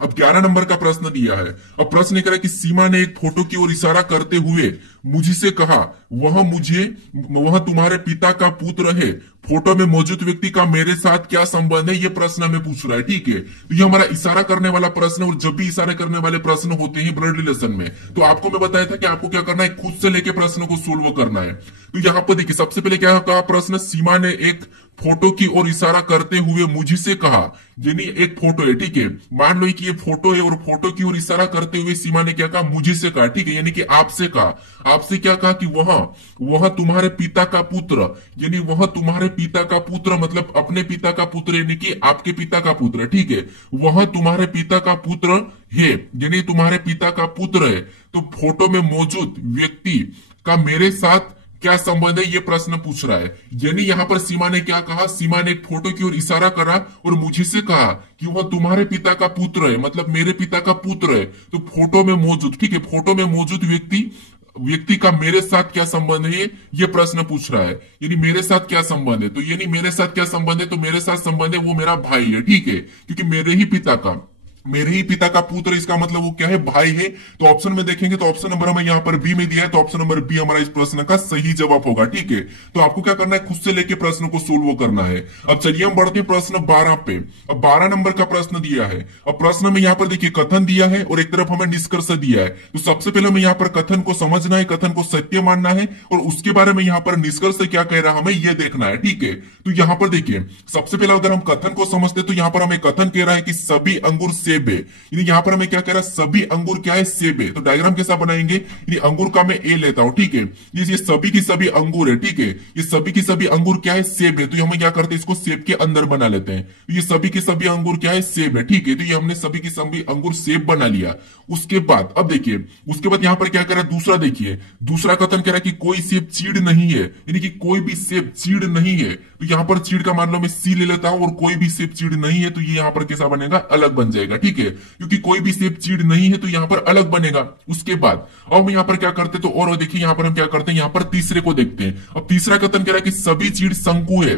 अब 11 नंबर का प्रश्न दिया है। अब प्रश्न कह रहा है कि सीमा ने एक फोटो की ओर इशारा करते हुए मुझसे कहा, वह तुम्हारे पिता का पुत्र है। फोटो में मौजूद व्यक्ति का मेरे साथ क्या संबंध है, ये प्रश्न हमें पूछ रहा है, ठीक है। तो ये हमारा इशारा करने वाला प्रश्न, और जब भी इशारा करने वाले प्रश्न होते हैं ब्लड रिलेशन में, तो आपको मैं बताया था कि आपको क्या करना है, खुद से लेके प्रश्न को सोल्व करना है। तो यहाँ पर देखिए सबसे पहले क्या कहा प्रश्न, सीमा ने एक फोटो की ओर इशारा करते हुए मुझसे कहा, यानी एक फोटो है, ठीक है। मान लो कि ये फोटो है, और फोटो की ओर इशारा करते हुए सीमा ने क्या कहा, मुझसे कहा, ठीक है, यानी कि आपसे कहा। आपसे क्या कहा कि वह तुम्हारे पिता का पुत्र, यानी वह तुम्हारे पिता का पुत्र, मतलब अपने पिता का पुत्र, यानी कि आपके पिता का पुत्र, ठीक है। वह तुम्हारे पिता का पुत्र है, यानी तुम्हारे पिता का पुत्र है। तो फोटो में मौजूद व्यक्ति का मेरे साथ क्या संबंध है, ये प्रश्न पूछ रहा है। यानी यहाँ पर सीमा ने क्या कहा, सीमा ने एक फोटो की ओर इशारा करा और मुझसे कहा कि वह तुम्हारे पिता का पुत्र है, मतलब मेरे पिता का पुत्र है। तो फोटो में मौजूद, ठीक है, फोटो में मौजूद व्यक्ति का मेरे साथ क्या संबंध है, ये प्रश्न पूछ रहा है। यानी मेरे साथ क्या संबंध है, तो यानी मेरे साथ क्या संबंध है, तो मेरे साथ संबंध है वो मेरा भाई है, ठीक है, क्योंकि मेरे ही पिता का पुत्र, इसका मतलब वो क्या है, भाई है। तो ऑप्शन में देखेंगे तो ऑप्शन नंबर हमें यहाँ पर बी में दिया है, तो ऑप्शन नंबर बी हमारा इस प्रश्न का सही जवाब होगा, ठीक है। तो आपको क्या करना है, खुद से लेके प्रश्न को सोल्व करना है। अब चलिए हम बढ़ते हैं प्रश्न 12 पे। अब 12 नंबर का प्रश्न दिया है। अब प्रश्न में यहाँ पर देखिए कथन दिया है और एक तरफ हमें निष्कर्ष दिया है। तो सबसे पहले हमें यहाँ पर कथन को समझना है, कथन को सत्य मानना है, और उसके बारे में यहाँ पर निष्कर्ष क्या कह रहा है हमें ये देखना है, ठीक है। तो यहाँ पर देखिए सबसे पहले अगर हम कथन को समझते तो यहाँ पर हमें कथन कह रहा है कि सभी अंगूर सेब है। यहाँ पर हमें क्या कह रहा है, सभी अंगूर क्या है, सेब है। तो डायग्राम कैसा बनाएंगे, अंगूर का मैं ए लेता हूं, ठीक है। ये सभी की सभी अंगूर है, ठीक है। ये सभी की सभी अंगूर क्या है, सेब है। तो हम क्या करते हैं, इसको सेब के अंदर बना लेते हैं। तो ये सभी के सभी अंगूर क्या है, सेब है, ठीक है। तो ये हमने सभी की सभी अंगूर सेब बना लिया। उसके बाद अब देखिए, उसके बाद यहाँ पर क्या कह रहा है, दूसरा देखिए, दूसरा कथन कह रहा है कि कोई सेब चीड़ नहीं है, यानी कि कोई भी सेब चीड़ नहीं है। तो यहाँ पर चीड़ का मान लो मैं सी ले लेता हूं, और कोई भी सेब चीड़ नहीं है, तो ये यहाँ पर कैसा बनेगा, अलग बन जाएगा, ठीक है, क्योंकि कोई भी सेब चीड़ नहीं है तो यहाँ पर अलग बनेगा। उसके बाद अब हम यहाँ पर क्या करते हैं, तो और देखिए यहाँ पर हम क्या करते हैं, यहाँ पर तीसरे को देखते हैं। अब तीसरा कथन कह रहा है कि सभी चीड़ शंकु है,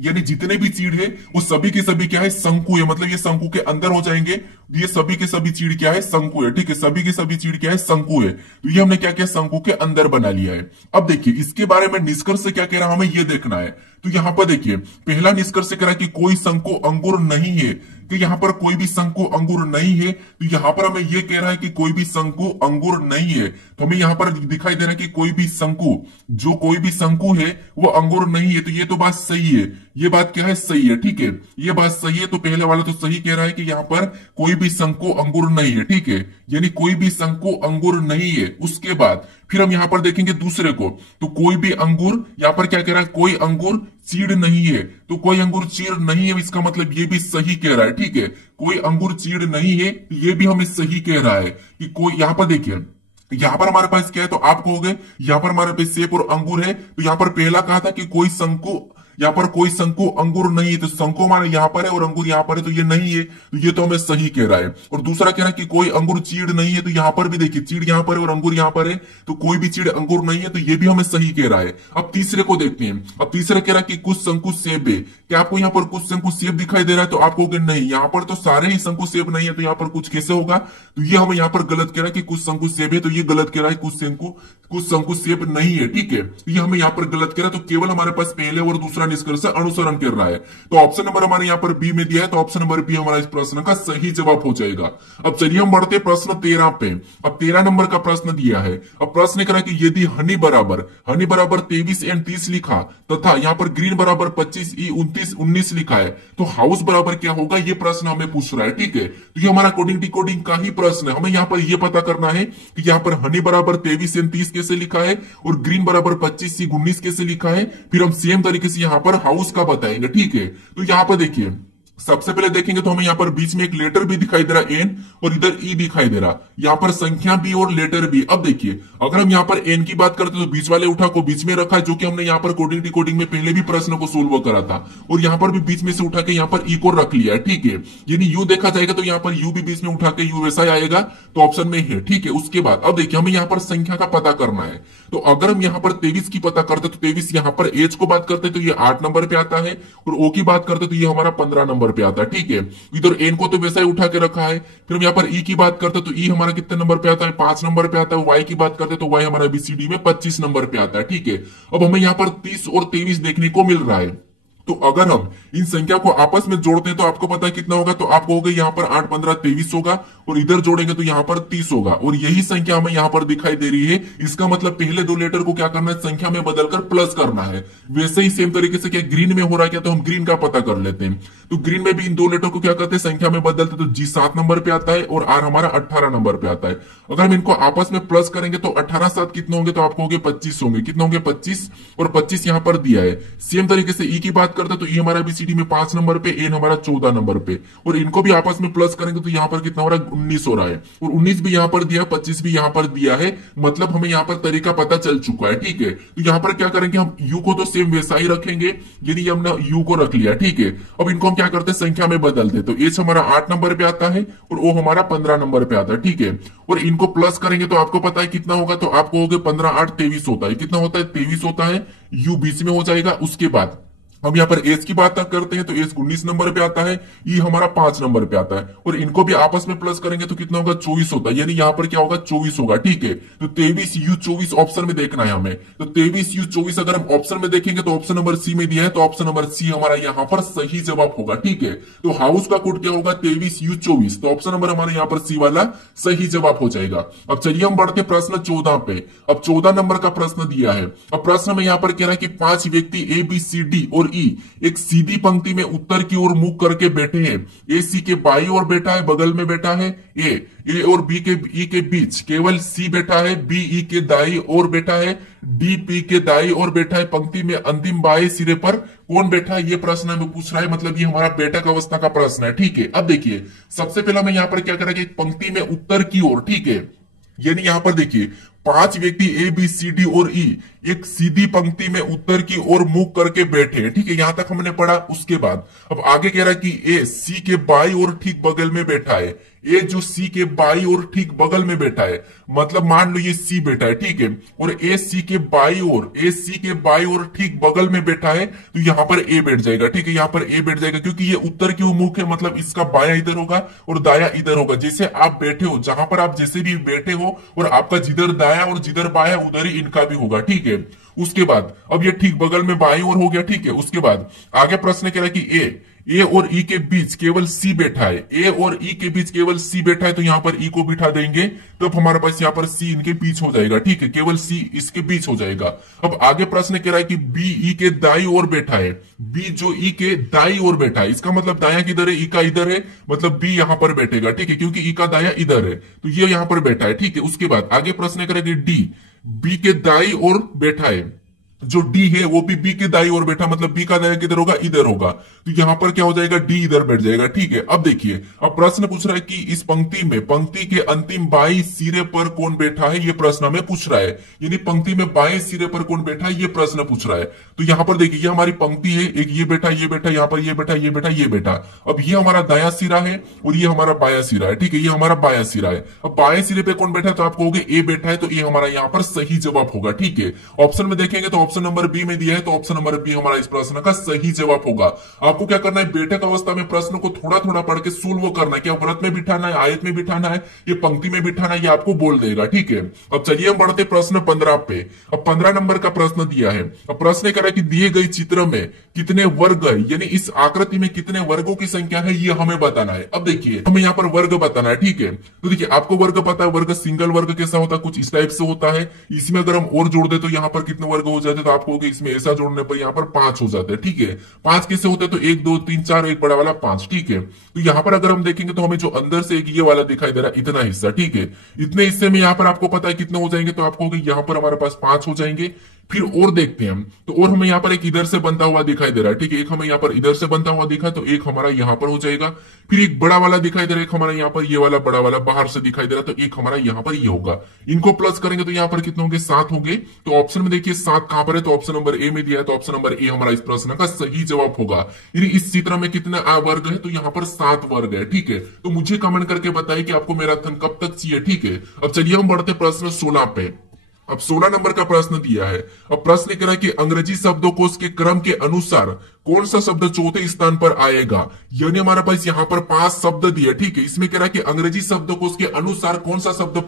यानी जितने भी चीड़ है वो सभी के सभी क्या है, शंकु है, मतलब ये शंकु के अंदर हो जाएंगे। ये सभी के सभी चीड़ क्या है, शंकु है, ठीक है। सभी के सभी चीड़ क्या है, शंकु है। तो ये हमने क्या किया, शंकु के अंदर बना लिया है। अब देखिए इसके बारे में निष्कर्ष क्या कह रहा है हमें ये देखना है। तो यहाँ पर देखिए पहला निष्कर्ष कह रहा है कि कोई शंकु अंगूर नहीं है, कि यहाँ पर कोई भी शंकु अंगूर नहीं है। तो यहाँ पर हमें ये कह रहा है कि कोई भी शंकु अंगूर नहीं है। तो हमें यहाँ पर दिखाई दे रहा है कि कोई भी शंकु, जो कोई भी शंकु है वो अंगूर नहीं है। तो ये तो बात सही है, ये बात क्या है, सही है, ठीक है, ये बात सही है। तो पहले वाला तो सही कह रहा है कि यहाँ पर कोई भी शंकु अंगूर नहीं है, ठीक है, यानी कोई भी शंकु अंगूर नहीं है। उसके बाद फिर हम यहाँ पर देखेंगे दूसरे को, तो कोई भी अंगूर, यहाँ पर क्या कह रहा है, कोई अंगूर चीड़ नहीं है। तो कोई अंगूर चीड़ नहीं है, इसका मतलब ये भी सही कह रहा है, ठीक है, कोई अंगूर चीड़ नहीं है, ये भी हमें सही कह रहा है कि कोई। यहाँ पर देखिए यहाँ पर हमारे पास क्या है, तो आप कहोगे यहाँ पर हमारे पास सेब और अंगूर है। तो यहाँ पर पहला कहा था कि कोई शंकु, यहाँ पर कोई शंकु अंगूर नहीं है, तो शंकु हमारे यहाँ पर है और अंगूर यहाँ पर है, तो ये नहीं है, तो ये तो हमें सही कह रहा है। और दूसरा कह रहा है कि कोई अंगूर चीड़ नहीं है, तो यहाँ पर भी देखिए चीड़ यहाँ पर है और अंगूर यहाँ पर है, तो कोई भी चीड़ अंगूर नहीं है, तो ये भी हमें सही कह रहा है। अब तीसरे को देखते हैं। अब तीसरा कह रहा है कि कुछ शंकु सेब है। क्या आपको यहाँ पर कुछ शंकु सेब दिखाई दे रहा है, तो आप कहोगे नहीं, यहाँ पर तो सारे ही शंकु सेब नहीं है, तो यहाँ पर कुछ कैसे होगा। तो ये हमें यहाँ पर गलत कह रहा है कि कुछ शंकु सेब है, तो ये गलत कह रहा है, कुछ शंकु सेब नहीं है, ठीक है, ये हमें यहाँ पर गलत कह रहा है। तो केवल हमारे पास पहले और दूसरा निष्कर्ष से अनुसरण कर रहा है। तो ऑप्शन नंबर हमारे यहाँ पर बी में दिया है, तो ऑप्शन नंबर बी हमारा इस प्रश्न का सही जवाब हो जाएगा। अब चलिए हम बढ़ते प्रश्न 13 पे। अब 13 नंबर का प्रश्न दिया है। अब प्रश्न करा कि यदि हनी बराबर 23 एंड 30 लिखा तथा यहाँ पर ग्रीन बराबर 25 ई 29 19 लिखा है तो हाउस बराबर क्या होगा, ये प्रश्न हमें पूछ रहा है। ठीक है, तो ये हमारा कोडिंग डिकोडिंग का ही प्रश्न है। हमें यहाँ पर यह पता करना है कि यहाँ पर हनी बराबर 23 एंड 30 कैसे लिखा है और ग्रीन बराबर 25 सी 19 कैसे लिखा है। फिर हम सेम तरीके से यहाँ पर हाउस का बताएंगे। ठीक है, तो यहाँ पर देखिए सबसे पहले देखेंगे तो हमें यहाँ पर बीच में एक लेटर भी दिखाई दे रहा एन और इधर ई दिखाई दे रहा, यहाँ पर संख्या भी और लेटर भी। अब देखिए अगर हम यहाँ पर एन की बात करते तो बीच वाले उठा को बीच में रखा है, जो कि हमने यहाँ पर कोडिंग डिकोडिंग में पहले भी प्रश्न को सोल्व करा था, और यहाँ पर भी बीच में से उठा के यहाँ पर ई को रख लिया है। ठीक है, यानी यू देखा जाएगा तो यहाँ पर यू भी बीच में उठा के यू वैसा ही आएगा, तो ऑप्शन में है। ठीक है, उसके बाद अब देखिए हमें यहाँ पर संख्या का पता करना है। तो अगर हम यहाँ पर 23 की पता करते तो 23 यहाँ पर एच को बात करते तो ये 8 नंबर पे आता है, और ओ की बात करते तो ये हमारा 15 नंबर पे आता है। ठीक है, इधर एन को तो वैसा ही उठा के रखा है। फिर हम यहाँ पर ई की बात करते तो ई हमारा कितने नंबर पे आता है, 5 नंबर पे आता है। वाई की बात करते तो वाई हमारा बीसीडी में 25 नंबर पे आता है। ठीक है, अब हमें यहाँ पर 30 और 23 देखने को मिल रहा है। तो अगर हम इन संख्या को आपस में जोड़ते हैं तो आपको पता है कितना होगा, तो आपको होगा यहाँ पर 8 15 23 होगा, और इधर जोड़ेंगे तो यहाँ पर 30 होगा, और यही संख्या हमें यहाँ पर दिखाई दे रही है। इसका मतलब पहले दो लेटर को क्या करना है, संख्या में बदलकर प्लस करना है। वैसे ही सेम तरीके से क्या ग्रीन में हो रहा है क्या, तो हम ग्रीन का पता कर लेते हैं। तो ग्रीन में भी इन दो लेटर को क्या करते हैं, संख्या में बदलते, तो जी 7 नंबर पे आता है और आर हमारा 18 नंबर पे आता है। अगर हम इनको आपस में प्लस करेंगे तो 18 7 कितने होंगे, तो आपको होंगे 25 होंगे। कितने होंगे, 25, और 25 यहाँ पर दिया है। सेम तरीके से ई की बात करते तो ई हमारा बीसीडी में 5 नंबर पे, एन हमारा 14 नंबर पे, और इनको भी आपस में प्लस करेंगे तो यहाँ पर कितना हो रहा है, 19 हो रहा है, और 19 भी यहाँ पर दिया, 25 भी यहाँ पर दिया है। मतलब हमें यहाँ पर तरीका पता चल चुका है। ठीक है, तो यहाँ पर क्या करेंगे, हम यू को तो सेम वैसा ही रखेंगे, यानी हमने यू को रख लिया। ठीक है, अब इनको हम क्या करते हैं, संख्या में बदलते, तो एच हमारा 8 नंबर पे आता है और ओ हमारा 15 नंबर पे आता है। ठीक है, और इनको प्लस करेंगे तो आपको पता है कितना होगा, तो आपको होगा 15 8 23 होता है। कितना होता है, 23 होता है। यू बीच में हो जाएगा। उसके बाद हम यहाँ पर एस की बात करते हैं तो एस 19 नंबर पे आता है, ई हमारा 5 नंबर पे आता है, और इनको भी आपस में प्लस करेंगे तो कितना होगा, 24 होता है। यानी यहाँ पर क्या होगा, 24 होगा। ठीक है, तो 23 यू 24 ऑप्शन में देखना है हमें। तो 23 यू 24 अगर हम ऑप्शन में देखेंगे तो ऑप्शन नंबर सी में दिया है, तो ऑप्शन नंबर सी हमारा यहाँ पर सही जवाब होगा। ठीक है, तो हाउस का कोड क्या होगा, 23 यू 24, तो ऑप्शन नंबर हमारे यहाँ पर सी वाला सही जवाब हो जाएगा। अब चलिए हम बढ़ते प्रश्न 14 पे। अब 14 नंबर का प्रश्न दिया है। अब प्रश्न में यहाँ पर कह रहा है कि 5 व्यक्ति ए बी सी डी और ई एक सीधी पंक्ति में उत्तर की ओर मुख करके बैठे हैं। ए सी के बाई ओर बैठा है, बगल में बैठा है। ए और बी के ई के बीच केवल सी बैठा है। बी ई के दाई ओर बैठा है। डी पी के दाई ओर बैठा है। पंक्ति में अंतिम बाएं सिरे पर कौन बैठा है, ये प्रश्न हमें पूछ रहा है। मतलब ये हमारा बैठक अवस्था का प्रश्न है। ठीक है, अब देखिए सबसे पहला मैं यहाँ पर क्या करा कि पंक्ति में उत्तर की ओर, ठीक है, यानी यहां पर देखिए 5 व्यक्ति ए बी सी डी और ई एक सीधी पंक्ति में उत्तर की ओर मुख करके बैठे हैं। ठीक है, यहां तक हमने पढ़ा। उसके बाद अब आगे कह रहा है कि ए सी के बाई ओर ठीक बगल में बैठा है। ए जो सी के बाई ओर ठीक बगल में बैठा है, मतलब मान लो ये सी बैठा है। ठीक है, और ए सी के बाई ओर ठीक बगल में बैठा है, तो यहां पर ए बैठ जाएगा। ठीक है, यहां पर ए बैठ जाएगा क्योंकि ये उत्तर की ओर मुख है, मतलब इसका बाया इधर होगा और दाया इधर होगा। जैसे आप बैठे हो, जहां पर आप जैसे भी बैठे हो और आपका जिधर दाया और जिधर बाया उधर ही इनका भी होगा। ठीक है, उसके बाद अब ये ठीक बगल में बाई ओर हो गया। ठीक है, उसके बाद आगे प्रश्न कह रहा है कि ए और ई के बीच केवल सी बैठा है। ए और ई के बीच केवल सी बैठा है, तो यहां पर ई को बिठा देंगे, तो हमारे पास यहां पर सी इनके बीच हो जाएगा। ठीक है, केवल सी इसके बीच हो जाएगा। अब आगे प्रश्न कह रहा है कि बी ई के दाई ओर बैठा है। बी जो ई के दाई ओर बैठा है, इसका मतलब दाया किधर है, ई का इधर है, मतलब बी यहां पर बैठेगा। ठीक है, क्योंकि ई का दाया इधर है, तो ये यहां पर बैठा है। ठीक है, उसके बाद आगे प्रश्न करेंगे डी बी के दाई ओर बैठा है। जो डी है वो भी बी के दाई ओर बैठा, मतलब बी का दाया किधर होगा, इधर होगा, तो यहां पर क्या हो जाएगा, डी इधर बैठ जाएगा। ठीक है, अब देखिए अब प्रश्न पूछ रहा है कि इस पंक्ति में पंक्ति के अंतिम बाई सिरे पर कौन बैठा है, ये प्रश्न हमें पूछ रहा है। यानी पंक्ति में बाएं सिरे पर कौन बैठा है, ये प्रश्न पूछ रहा है। तो यहां पर देखिए ये हमारी पंक्ति है, एक ये बैठा, ये बैठा, यहाँ पर ये बैठा, ये बैठा, ये बैठा। अब ये हमारा दाया सिरा है और ये हमारा बाया सिरा है। ठीक है, ये हमारा बाया सिरा है। अब बाएं सिरे पे कौन बैठा है, तो आप कहोगे ए बैठा है, तो ये हमारा यहाँ पर सही जवाब होगा। ठीक है, ऑप्शन में देखेंगे तो ऑप्शन नंबर बी में दिया है, तो ऑप्शन नंबर बी हमारा इस प्रश्न का सही जवाब होगा। आपको क्या करना है, बैठक अवस्था में प्रश्न को थोड़ा थोड़ा पढ़ के सोल्व करना है, क्या व्रत में बिठाना है, आयत में बिठाना है, ये पंक्ति में बिठाना है, ये आपको बोल देगा। ठीक है, अब चलिए हम बढ़ते प्रश्न 15 पे। अब 15 नंबर का प्रश्न दिया है। अब प्रश्न कह रहा है कि दिए गए चित्र में कितने वर्ग है, यानी इस आकृति में कितने वर्गों की संख्या है, ये हमें बताना है। अब देखिए हमें यहाँ पर वर्ग बताना है। ठीक है, तो देखिए आपको वर्ग पता है, वर्ग सिंगल वर्ग कैसा होता है, कुछ इस टाइप से होता है। इसमें अगर हम और जोड़ दे तो यहाँ पर कितने वर्ग हो जाते, तो आपको इसमें ऐसा जोड़ने पर यहाँ पर 5 हो जाते हैं। ठीक है, 5 कैसे होते हैं, तो 1 2 3 4, एक बड़ा वाला 5। ठीक है, तो यहाँ पर अगर हम देखेंगे तो हमें जो अंदर से एक ये वाला दिखाई दे रहा है, इतना हिस्सा। ठीक है, इतने हिस्से में यहाँ पर आपको पता है कितने हो जाएंगे, तो आपको यहाँ पर हमारे पास 5 हो जाएंगे। फिर और देखते हैं हम, तो और हमें यहाँ पर एक इधर से बनता हुआ दिखाई दे रहा है। ठीक है, एक हमें यहाँ पर इधर से बनता हुआ दिखा, तो एक हमारा यहाँ पर हो जाएगा। फिर एक बड़ा वाला दिखाई दे रहा है, एक हमारा यहाँ पर ये वाला बड़ा वाला बाहर से दिखाई दे रहा है, तो एक हमारा यहाँ पर ये होगा। इनको प्लस करेंगे तो यहाँ पर कितने होंगे, 7 होंगे। तो ऑप्शन में देखिए 7 कहां पर है, तो ऑप्शन नंबर ए में दिया है, तो ऑप्शन नंबर ए हमारा इस प्रश्न का सही जवाब होगा। यानी इस चित्र में कितने वर्ग है, तो यहाँ पर 7 वर्ग है। ठीक है, तो मुझे कमेंट करके बताइए कि आपको मैराथन कब तक चाहिए। ठीक है, अब चलिए हम बढ़ते प्रश्न 16 पे। अब 16 नंबर का प्रश्न दिया है। अब प्रश्न कह रहा है कि अंग्रेजी शब्दकोश के क्रम के अनुसार कौन सा शब्द चौथे स्थान पर आएगा। यानी हमारे पास यहाँ पर 5 शब्द दिए। ठीक है, इसमें कह रहा है कि अंग्रेजी शब्दकोश के अनुसार कौन सा शब्द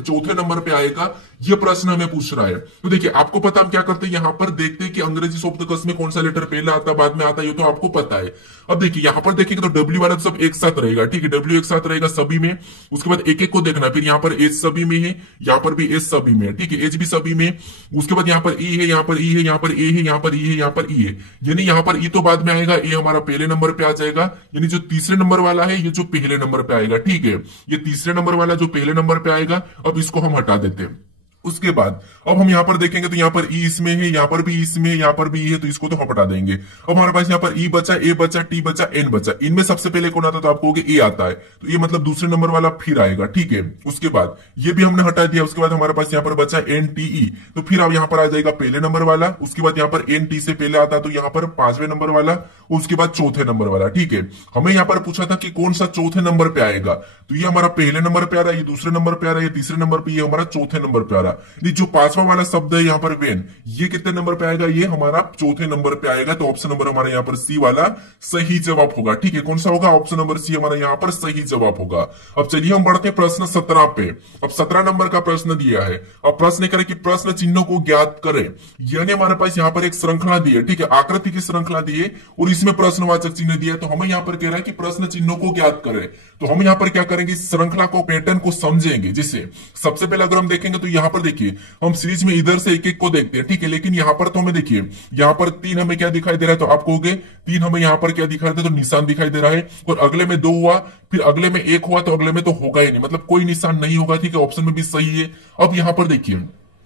चौथे नंबर पे आएगा, यह प्रश्न हमें पूछ रहा है। तो देखिए आपको पता हम क्या करते हैं, यहाँ पर देखते हैं कि अंग्रेजी शब्दकोश में कौन सा लेटर पहले आता है बाद में आता है, ये तो आपको पता है। अब देखिए यहाँ पर देखेंगे तो डब्ल्यू वाला सब एक साथ रहेगा। ठीक है, डब्ल्यू एक साथ रहेगा सभी में। उसके बाद एक एक को देखना, फिर यहाँ पर एच सभी में है, यहाँ पर भी एच सभी में है। ठीक है, एच भी सभी में। उसके बाद यहाँ पर ई है, यहाँ पर ई है, यहाँ पर ए है, यहाँ पर ई है, यहाँ पर ई है। यानी यहाँ पर ई तो बाद में आएगा, ए हमारा पहले नंबर पे आ जाएगा। यानी जो तीसरे नंबर वाला है ये जो पहले नंबर पे आएगा। ठीक है, ये तीसरे नंबर वाला जो पहले नंबर पे आएगा, अब इसको हम हटा देते हैं। उसके बाद अब हम यहाँ पर देखेंगे तो यहाँ पर ई इसमें है, यहाँ पर भी इसमें है, यहाँ पर भी ई है, तो इसको तो हम हटा देंगे। अब हमारे पास यहाँ पर ई बचा, ए बचा, टी बचा, एन बचा। इनमें सबसे पहले कौन आता है, तो आपको ए आता है, तो ये मतलब दूसरे नंबर वाला फिर आएगा। ठीक है, उसके बाद ये भी हमने हटा दिया। उसके बाद हमारे पास यहाँ पर बचा एन टी ई, तो फिर अब यहाँ पर आ जाएगा पहले नंबर वाला। उसके बाद यहाँ पर एन टी से पहले आता है, तो यहाँ पर 5वें नंबर वाला, उसके बाद चौथे नंबर वाला। ठीक है, हमें यहाँ पर पूछा था कि कौन सा चौथे नंबर पे आएगा, तो ये हमारा पहले नंबर पे आ रहा है, ये दूसरे नंबर पे आ रहा है, ये तीसरे नंबर पे, ये हमारा चौथे नंबर पे आ रहा है। जो 5वां वाला शब्द है यहाँ पर वेन, ये कितने नंबर पे आएगा, ये हमारा चौथे नंबर पे आएगा। तो ऑप्शन नंबर हमारा यहाँ पर सी वाला सही जवाब होगा। ठीक है, कौन सा होगा, ऑप्शन नंबर सी हमारा यहाँ पर सही जवाब होगा। अब चलिए हम बढ़ते प्रश्न 17 पे। अब 17 नंबर का प्रश्न दिया है। अब प्रश्न करें कि प्रश्न चिन्हों को ज्ञात करें। यानी हमारे पास यहाँ पर एक श्रृंखला दी है। ठीक है, आकृति की श्रृंखला दी है और इसमें प्रश्नवाचक चिन्ह दिया है। तो हमें यहाँ पर कह रहा है कि प्रश्न चिन्हों को ज्ञात करें। तो हम यहाँ पर क्या करेंगे, श्रृंखला को, पैटर्न को समझेंगे। जैसे सबसे पहले अगर हम देखेंगे तो यहाँ पर देखिए हम सीरीज में इधर से एक एक को देखते हैं। ठीक है, लेकिन यहाँ पर तो हमें देखिए यहाँ पर 3 हमें क्या दिखाई दे रहा है, तो आप कहोगे 3 हमें यहाँ पर क्या दिखाई दे रहा है, तो निशान दिखाई दे रहा है। और अगले में 2 हुआ, फिर अगले में 1 हुआ, तो अगले में तो होगा ही नहीं, मतलब कोई निशान नहीं होगा। ठीक है, ऑप्शन में भी सही है। अब यहाँ पर देखिए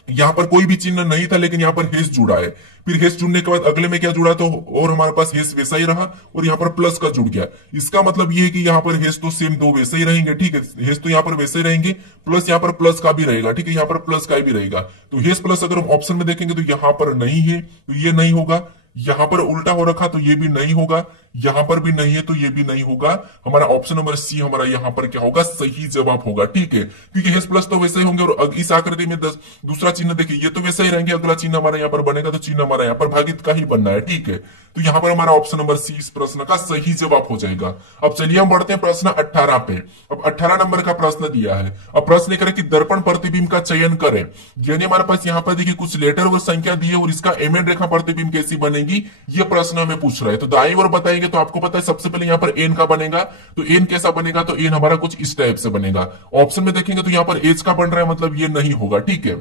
यहाँ पर कोई भी चिन्ह नहीं था, लेकिन यहाँ पर हेस जुड़ा है। फिर हेस जुड़ने के बाद अगले में क्या जुड़ा, तो और हमारे पास हेस वैसा ही रहा, और यहाँ पर प्लस का जुड़ गया। इसका मतलब ये है कि यहाँ पर हेस तो सेम 2 वैसे ही रहेंगे। ठीक है, हेस तो यहाँ पर वैसे ही रहेंगे, प्लस यहाँ पर प्लस का भी रहेगा। ठीक है, यहाँ पर प्लस का भी रहेगा। तो हेस प्लस अगर हम ऑप्शन में देखेंगे तो यहाँ पर नहीं है, तो ये नहीं होगा। यहाँ पर उल्टा हो रखा, तो ये भी नहीं होगा। यहाँ पर भी नहीं है, तो ये भी नहीं होगा। हमारा ऑप्शन नंबर सी हमारा यहाँ पर क्या होगा, सही जवाब होगा। ठीक है, क्योंकि हेस प्लस तो वैसे ही होंगे, और इस आकृति में 10 दूसरा चिन्ह देखिए, ये तो वैसे ही रहेंगे। अगला चिन्ह हमारा यहाँ पर बनेगा, तो चिन्ह हमारा यहाँ पर भागित का ही बनना है। ठीक है, तो यहाँ पर हमारा ऑप्शन नंबर सी इस प्रश्न का सही जवाब हो जाएगा। अब चलिए हम बढ़ते हैं प्रश्न 18 पे। अब 18 नंबर का प्रश्न दिया है। अब प्रश्न करें कि दर्पण प्रतिबिंब का चयन करें। यानी हमारे पास यहाँ पर देखिए कुछ लेटर और संख्या दी है, और इसका एमएन रेखा प्रतिबिंब कैसी बनेगी, ये प्रश्न हमें पूछ रहा है। तो दाईं ओर बताएंगे तो आपको पता है सबसे पहले यहाँ पर एन का बनेगा। तो एन कैसा बनेगा, तो एन हमारा कुछ इस टाइप से बनेगा। ऑप्शन में देखेंगे तो यहाँ पर एच का बन रहा है, मतलब ये नहीं होगा। ठीक है,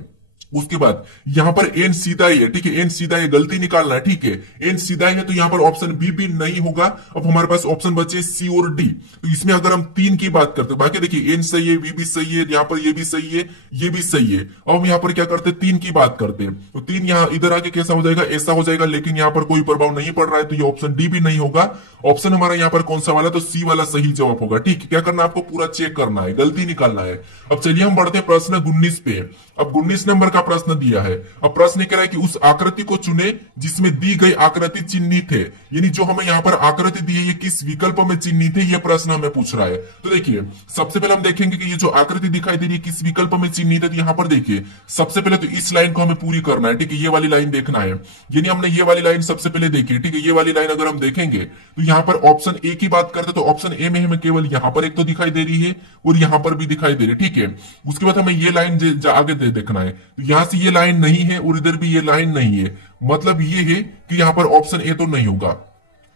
उसके बाद यहाँ पर एन सीधा ही है। ठीक है, एन सीधा है, गलती निकालना है। ठीक है, एन सीधा ही है, तो यहाँ पर ऑप्शन बी भी नहीं होगा। अब हमारे पास ऑप्शन बचे सी और डी। तो इसमें अगर हम 3 की बात करते हैं, बाकी देखिए एन सही है, बी भी सही है, यहाँ पर ये भी सही है, ये भी सही है। अब हम यहाँ पर क्या करते हैं, 3 की बात करते हैं। तो 3 यहाँ इधर आके कैसा हो जाएगा, ऐसा हो जाएगा, लेकिन यहाँ पर कोई प्रभाव नहीं पड़ रहा है, तो ये ऑप्शन डी भी नहीं होगा। ऑप्शन हमारा यहाँ पर कौन सा वाला, तो सी वाला सही जवाब होगा। ठीक है, क्या करना है, आपको पूरा चेक करना है, गलती निकालना है। अब चलिए हम बढ़ते हैं प्रश्न 19 पे। अब 19 नंबर का का प्रश्न दिया है। अब प्रश्न कह रहा है कि उस आकृति को चुने जिसमें दी गई आकृति चिन्हित है, यानी जो हमें यहाँ पर आकृति दी है ये किस विकल्प में चिन्हित है, ये प्रश्न हमें पूछ रहा है। तो देखिए सबसे पहले हम देखेंगे कि ये जो आकृति दिखाई दे रही है किस विकल्प में चिन्हित है। तो यहाँ पर देखिए सबसे पहले तो इस लाइन को हमें पूरी करना है, ठीक है, ये वाली लाइन देखना है, यानी हमने ये वाली लाइन सबसे पहले देखी, ठीक है। ये वाली लाइन अगर हम देखेंगे तो यहाँ पर ऑप्शन ए की बात करते तो ऑप्शन ए में हमें केवल यहाँ पर एक तो दिखाई दे रही है और यहाँ पर भी दिखाई दे रही है, ठीक है। उसके बाद हमें ये लाइन आगे देखना है, तो यहाँ से ये लाइन नहीं है और इधर भी ये लाइन नहीं है, मतलब ये है कि यहाँ पर ऑप्शन ए तो नहीं होगा।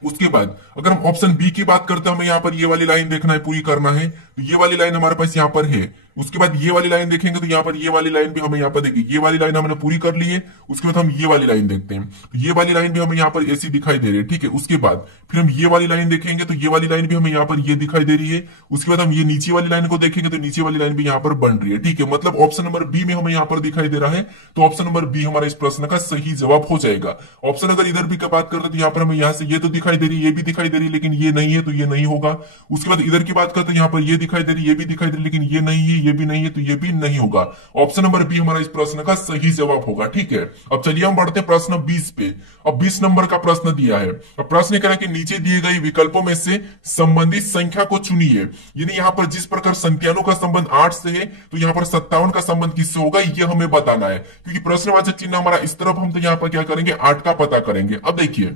उसके बाद अगर हम ऑप्शन बी की बात करते हैं, हमें यहाँ पर ये वाली लाइन देखना है, पूरी करना है, तो ये वाली लाइन हमारे पास यहाँ पर है। उसके बाद ये वाली लाइन देखेंगे तो यहाँ पर ये वाली लाइन भी हमें यहाँ पर देखिए, ये वाली लाइन हमने पूरी कर ली है। उसके बाद हम ये वाली लाइन देखते हैं, तो ये वाली लाइन भी हमें यहाँ पर ऐसी दिखाई दे रही है, ठीक है। उसके बाद फिर हम ये वाली लाइन देखेंगे तो ये वाली लाइन भी हमें यहाँ पर ये दिखाई दे रही है। उसके बाद हम ये नीचे वाली लाइन को देखेंगे तो नीचे वाली लाइन भी यहाँ पर बन रही है, ठीक है। मतलब ऑप्शन नंबर बी में हमें यहाँ पर दिखाई दे रहा है, तो ऑप्शन नंबर बी हमारा इस प्रश्न का सही जवाब हो जाएगा। ऑप्शन अगर इधर भी बात करते तो यहाँ पर हमें यहाँ से ये तो दिखाई दे रही है, ये भी दिखाई दे रही है, लेकिन ये नहीं है, तो ये नहीं होगा। उसके बाद इधर की बात करते हैं, यहाँ पर ये दिखाई दे रही है, ये भी दिखाई दे रही है, लेकिन ये नहीं है, ये भी नहीं है, तो ये भी नहीं होगा। ऑप्शन नंबर बी हमारा इस प्रश्न का सही जवाब होगा, ठीक है। अब चलिए हम बढ़ते प्रश्न 20 पे। अब 20 नंबर का प्रश्न दिया है। अब प्रश्न कह रहा है कि नीचे दिए गए विकल्पों में से संबंधित संख्या को चुनिए, यानी यहाँ पर जिस प्रकार संख्याओं का संबंध 8 से है तो यहाँ पर 57 का संबंध किससे होगा, ये हमें बताना है। क्योंकि प्रश्नवाचक चिन्ह हमारा इस तरफ, हम तो यहाँ पर क्या करेंगे 8 का पता करेंगे। अब देखिए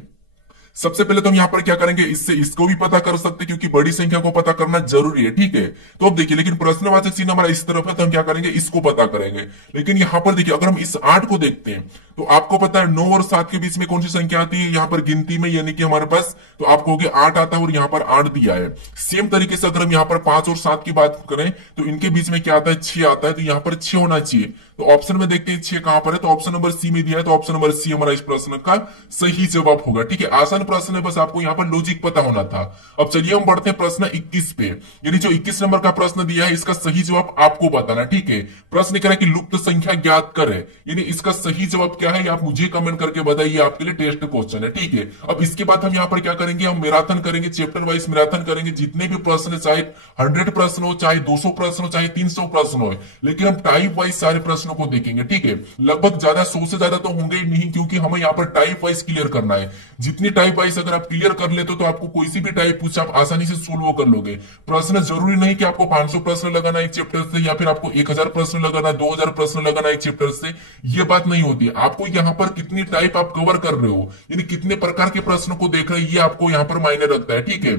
सबसे पहले तो हम यहाँ पर क्या करेंगे, इससे इसको भी पता कर सकते हैं क्योंकि बड़ी संख्या को पता करना जरूरी है, ठीक है। तो अब देखिए लेकिन प्रश्नवाचक चिन्ह हमारा इस तरफ है तो हम क्या करेंगे, इसको पता करेंगे। लेकिन यहाँ पर देखिए अगर हम इस 8 को देखते हैं तो आपको पता है 9 और 7 के बीच में कौन सी संख्या आती है यहाँ पर गिनती में, यानी कि हमारे पास तो आपको 8 आता है और यहाँ पर 8 दिया है। सेम तरीके से अगर हम यहाँ पर 5 और 7 की बात करें तो इनके बीच में क्या आता है, 6 आता है, तो यहाँ पर 6 होना चाहिए। तो ऑप्शन में देखते हैं 6 कहां पर है, तो ऑप्शन नंबर सी में दिया है, तो ऑप्शन नंबर सी हमारा इस प्रश्न का सही जवाब होगा, ठीक है। आसान प्रश्न है, बस आपको यहाँ पर लॉजिक पता होना था। अब चलिए हम बढ़ते हैं प्रश्न 21 पे, यानी जो 21 नंबर का प्रश्न दिया है इसका सही जवाब आपको बताना, ठीक है। प्रश्न कह रहा है कि लुप्त संख्या ज्ञात करे, यानी इसका सही जवाब क्या है आप मुझे कमेंट करके बताइए, आपके लिए टेस्ट क्वेश्चन है, ठीक है। अब इसके बाद हम यहाँ पर क्या करेंगे, हम मैराथन करेंगे, चैप्टर वाइज मैराथन करेंगे। जितने भी प्रश्न चाहे 100 प्रश्न हो, चाहे 200 प्रश्न हो, चाहे 300 प्रश्न हो, लेकिन हम टाइप वाइज सारे प्रश्नों को देखेंगे, ठीक है। लगभग ज्यादा 100 से ज्यादा तो होंगे ही नहीं, क्योंकि हमें यहाँ पर टाइप वाइज क्लियर करना है। जितनी टाइप वाइज अगर आप क्लियर कर लेते तो आपको कोई सी भी टाइप पूछे आप आसानी से सोल्व कर लोगे। प्रश्न जरूरी नहीं कि आपको 500 प्रश्न लगाना एक चैप्टर से, या फिर आपको 1000 प्रश्न लगाना, 2000 प्रश्न लगाना एक चैप्टर से, ये बात नहीं होती है। आपको यहाँ पर कितनी टाइप आप कवर कर रहे हो, यानी कितने प्रकार के प्रश्नों को देख रहे हैं, ये आपको यहाँ पर मायने रखता है, ठीक है।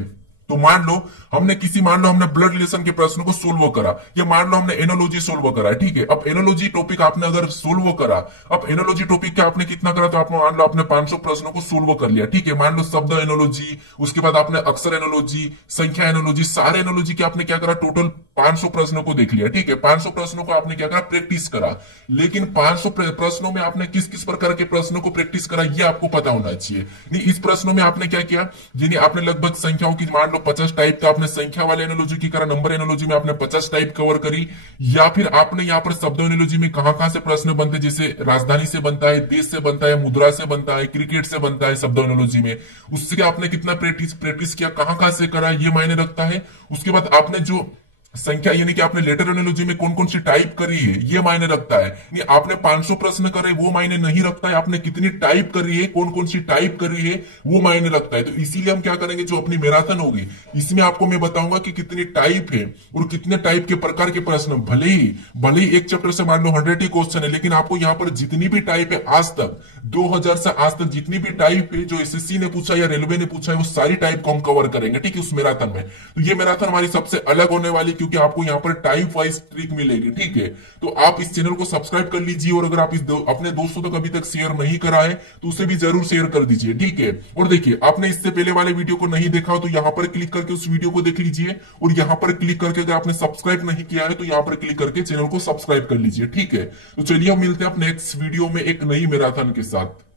तो मान लो हमने ब्लड रिलेशन के प्रश्न को सोल्व करा, या मान लो हमने एनोलॉजी सोल्व करा, ठीक है। अब एनोलॉजी टॉपिक आपने अगर सोल्व करा, अब एनोलॉजी टॉपिक का आपने कितना करा, तो आपने मान लो आपने 500 प्रश्नों को सोल्व कर लिया, ठीक है। मान लो शब्द एनोलॉजी, उसके बाद आपने अक्षर एनोलॉजी, संख्या एनोलॉजी, सारे एनोलॉजी के आपने क्या करा, टोटल 500 प्रश्नों को देख लिया, ठीक है। 500 प्रश्नों को आपने क्या करा, प्रैक्टिस करा। लेकिन 500 प्रश्नों में आपने किस किस प्रकार के प्रश्नों को प्रैक्टिस करा, ये आपको पता होना चाहिए। नहीं, इस प्रश्नों में आपने क्या किया, जिन्हें आपने लगभग संख्याओं की मान लो 50 टाइप का आपने संख्या वाले एनोलॉजी की करा, नंबर एनोलॉजी में आपने 50 टाइप कवर करी, या फिर आपने यहाँ पर शब्द एनोलॉजी में कहां से प्रश्न बनते, जैसे राजधानी से बनता है, देश से बनता है, मुद्रा से बनता है, क्रिकेट से बनता है शब्द एनोलॉजी में, उससे आपने कितना प्रैक्टिस किया, कहां से करा, ये मायने रखता है। उसके बाद आपने जो संख्या यानी कि आपने लेटर एनोलॉजी में कौन कौन सी टाइप करी है, ये मायने रखता है। नहीं, आपने 500 प्रश्न करे वो मायने नहीं रखता है, आपने कितनी टाइप करी है, कौन कौन सी टाइप करी है, वो मायने रखता है। तो इसीलिए हम क्या करेंगे, जो अपनी मैराथन होगी इसमें आपको मैं बताऊंगा कि कितनी टाइप है और कितने टाइप के प्रकार के प्रश्न। भले ही एक चैप्टर से मान लो 100 ही क्वेश्चन है, लेकिन आपको यहाँ पर जितनी भी टाइप है आज तक 2000 से आज तक जितनी भी टाइप है जो एसएससी ने पूछा या रेलवे ने पूछा है, वो सारी टाइप को हम कवर करेंगे, ठीक है, उस मैराथन में। तो ये मैराथन हमारी सबसे अलग होने वाली, क्योंकि आपको यहाँ पर टाइप वाइज ट्रिक मिलेगी, ठीक है। तो आप इस चैनल को सब्सक्राइब कर लीजिए, और अगर आप अपने दोस्तों तक अभी तक शेयर नहीं करा है तो उसे भी जरूर शेयर कर दीजिए, ठीक है। और देखिए आपने इससे पहले वाले वीडियो को नहीं देखा हो तो यहाँ पर क्लिक करके उस वीडियो को देख लीजिए, और यहाँ पर क्लिक करके अगर आपने सब्सक्राइब नहीं किया है तो यहाँ पर क्लिक करके चैनल को सब्सक्राइब कर लीजिए, ठीक है। तो चलिए हम मिलते हैं अपने नेक्स्ट वीडियो में एक नई मैराथन के साथ।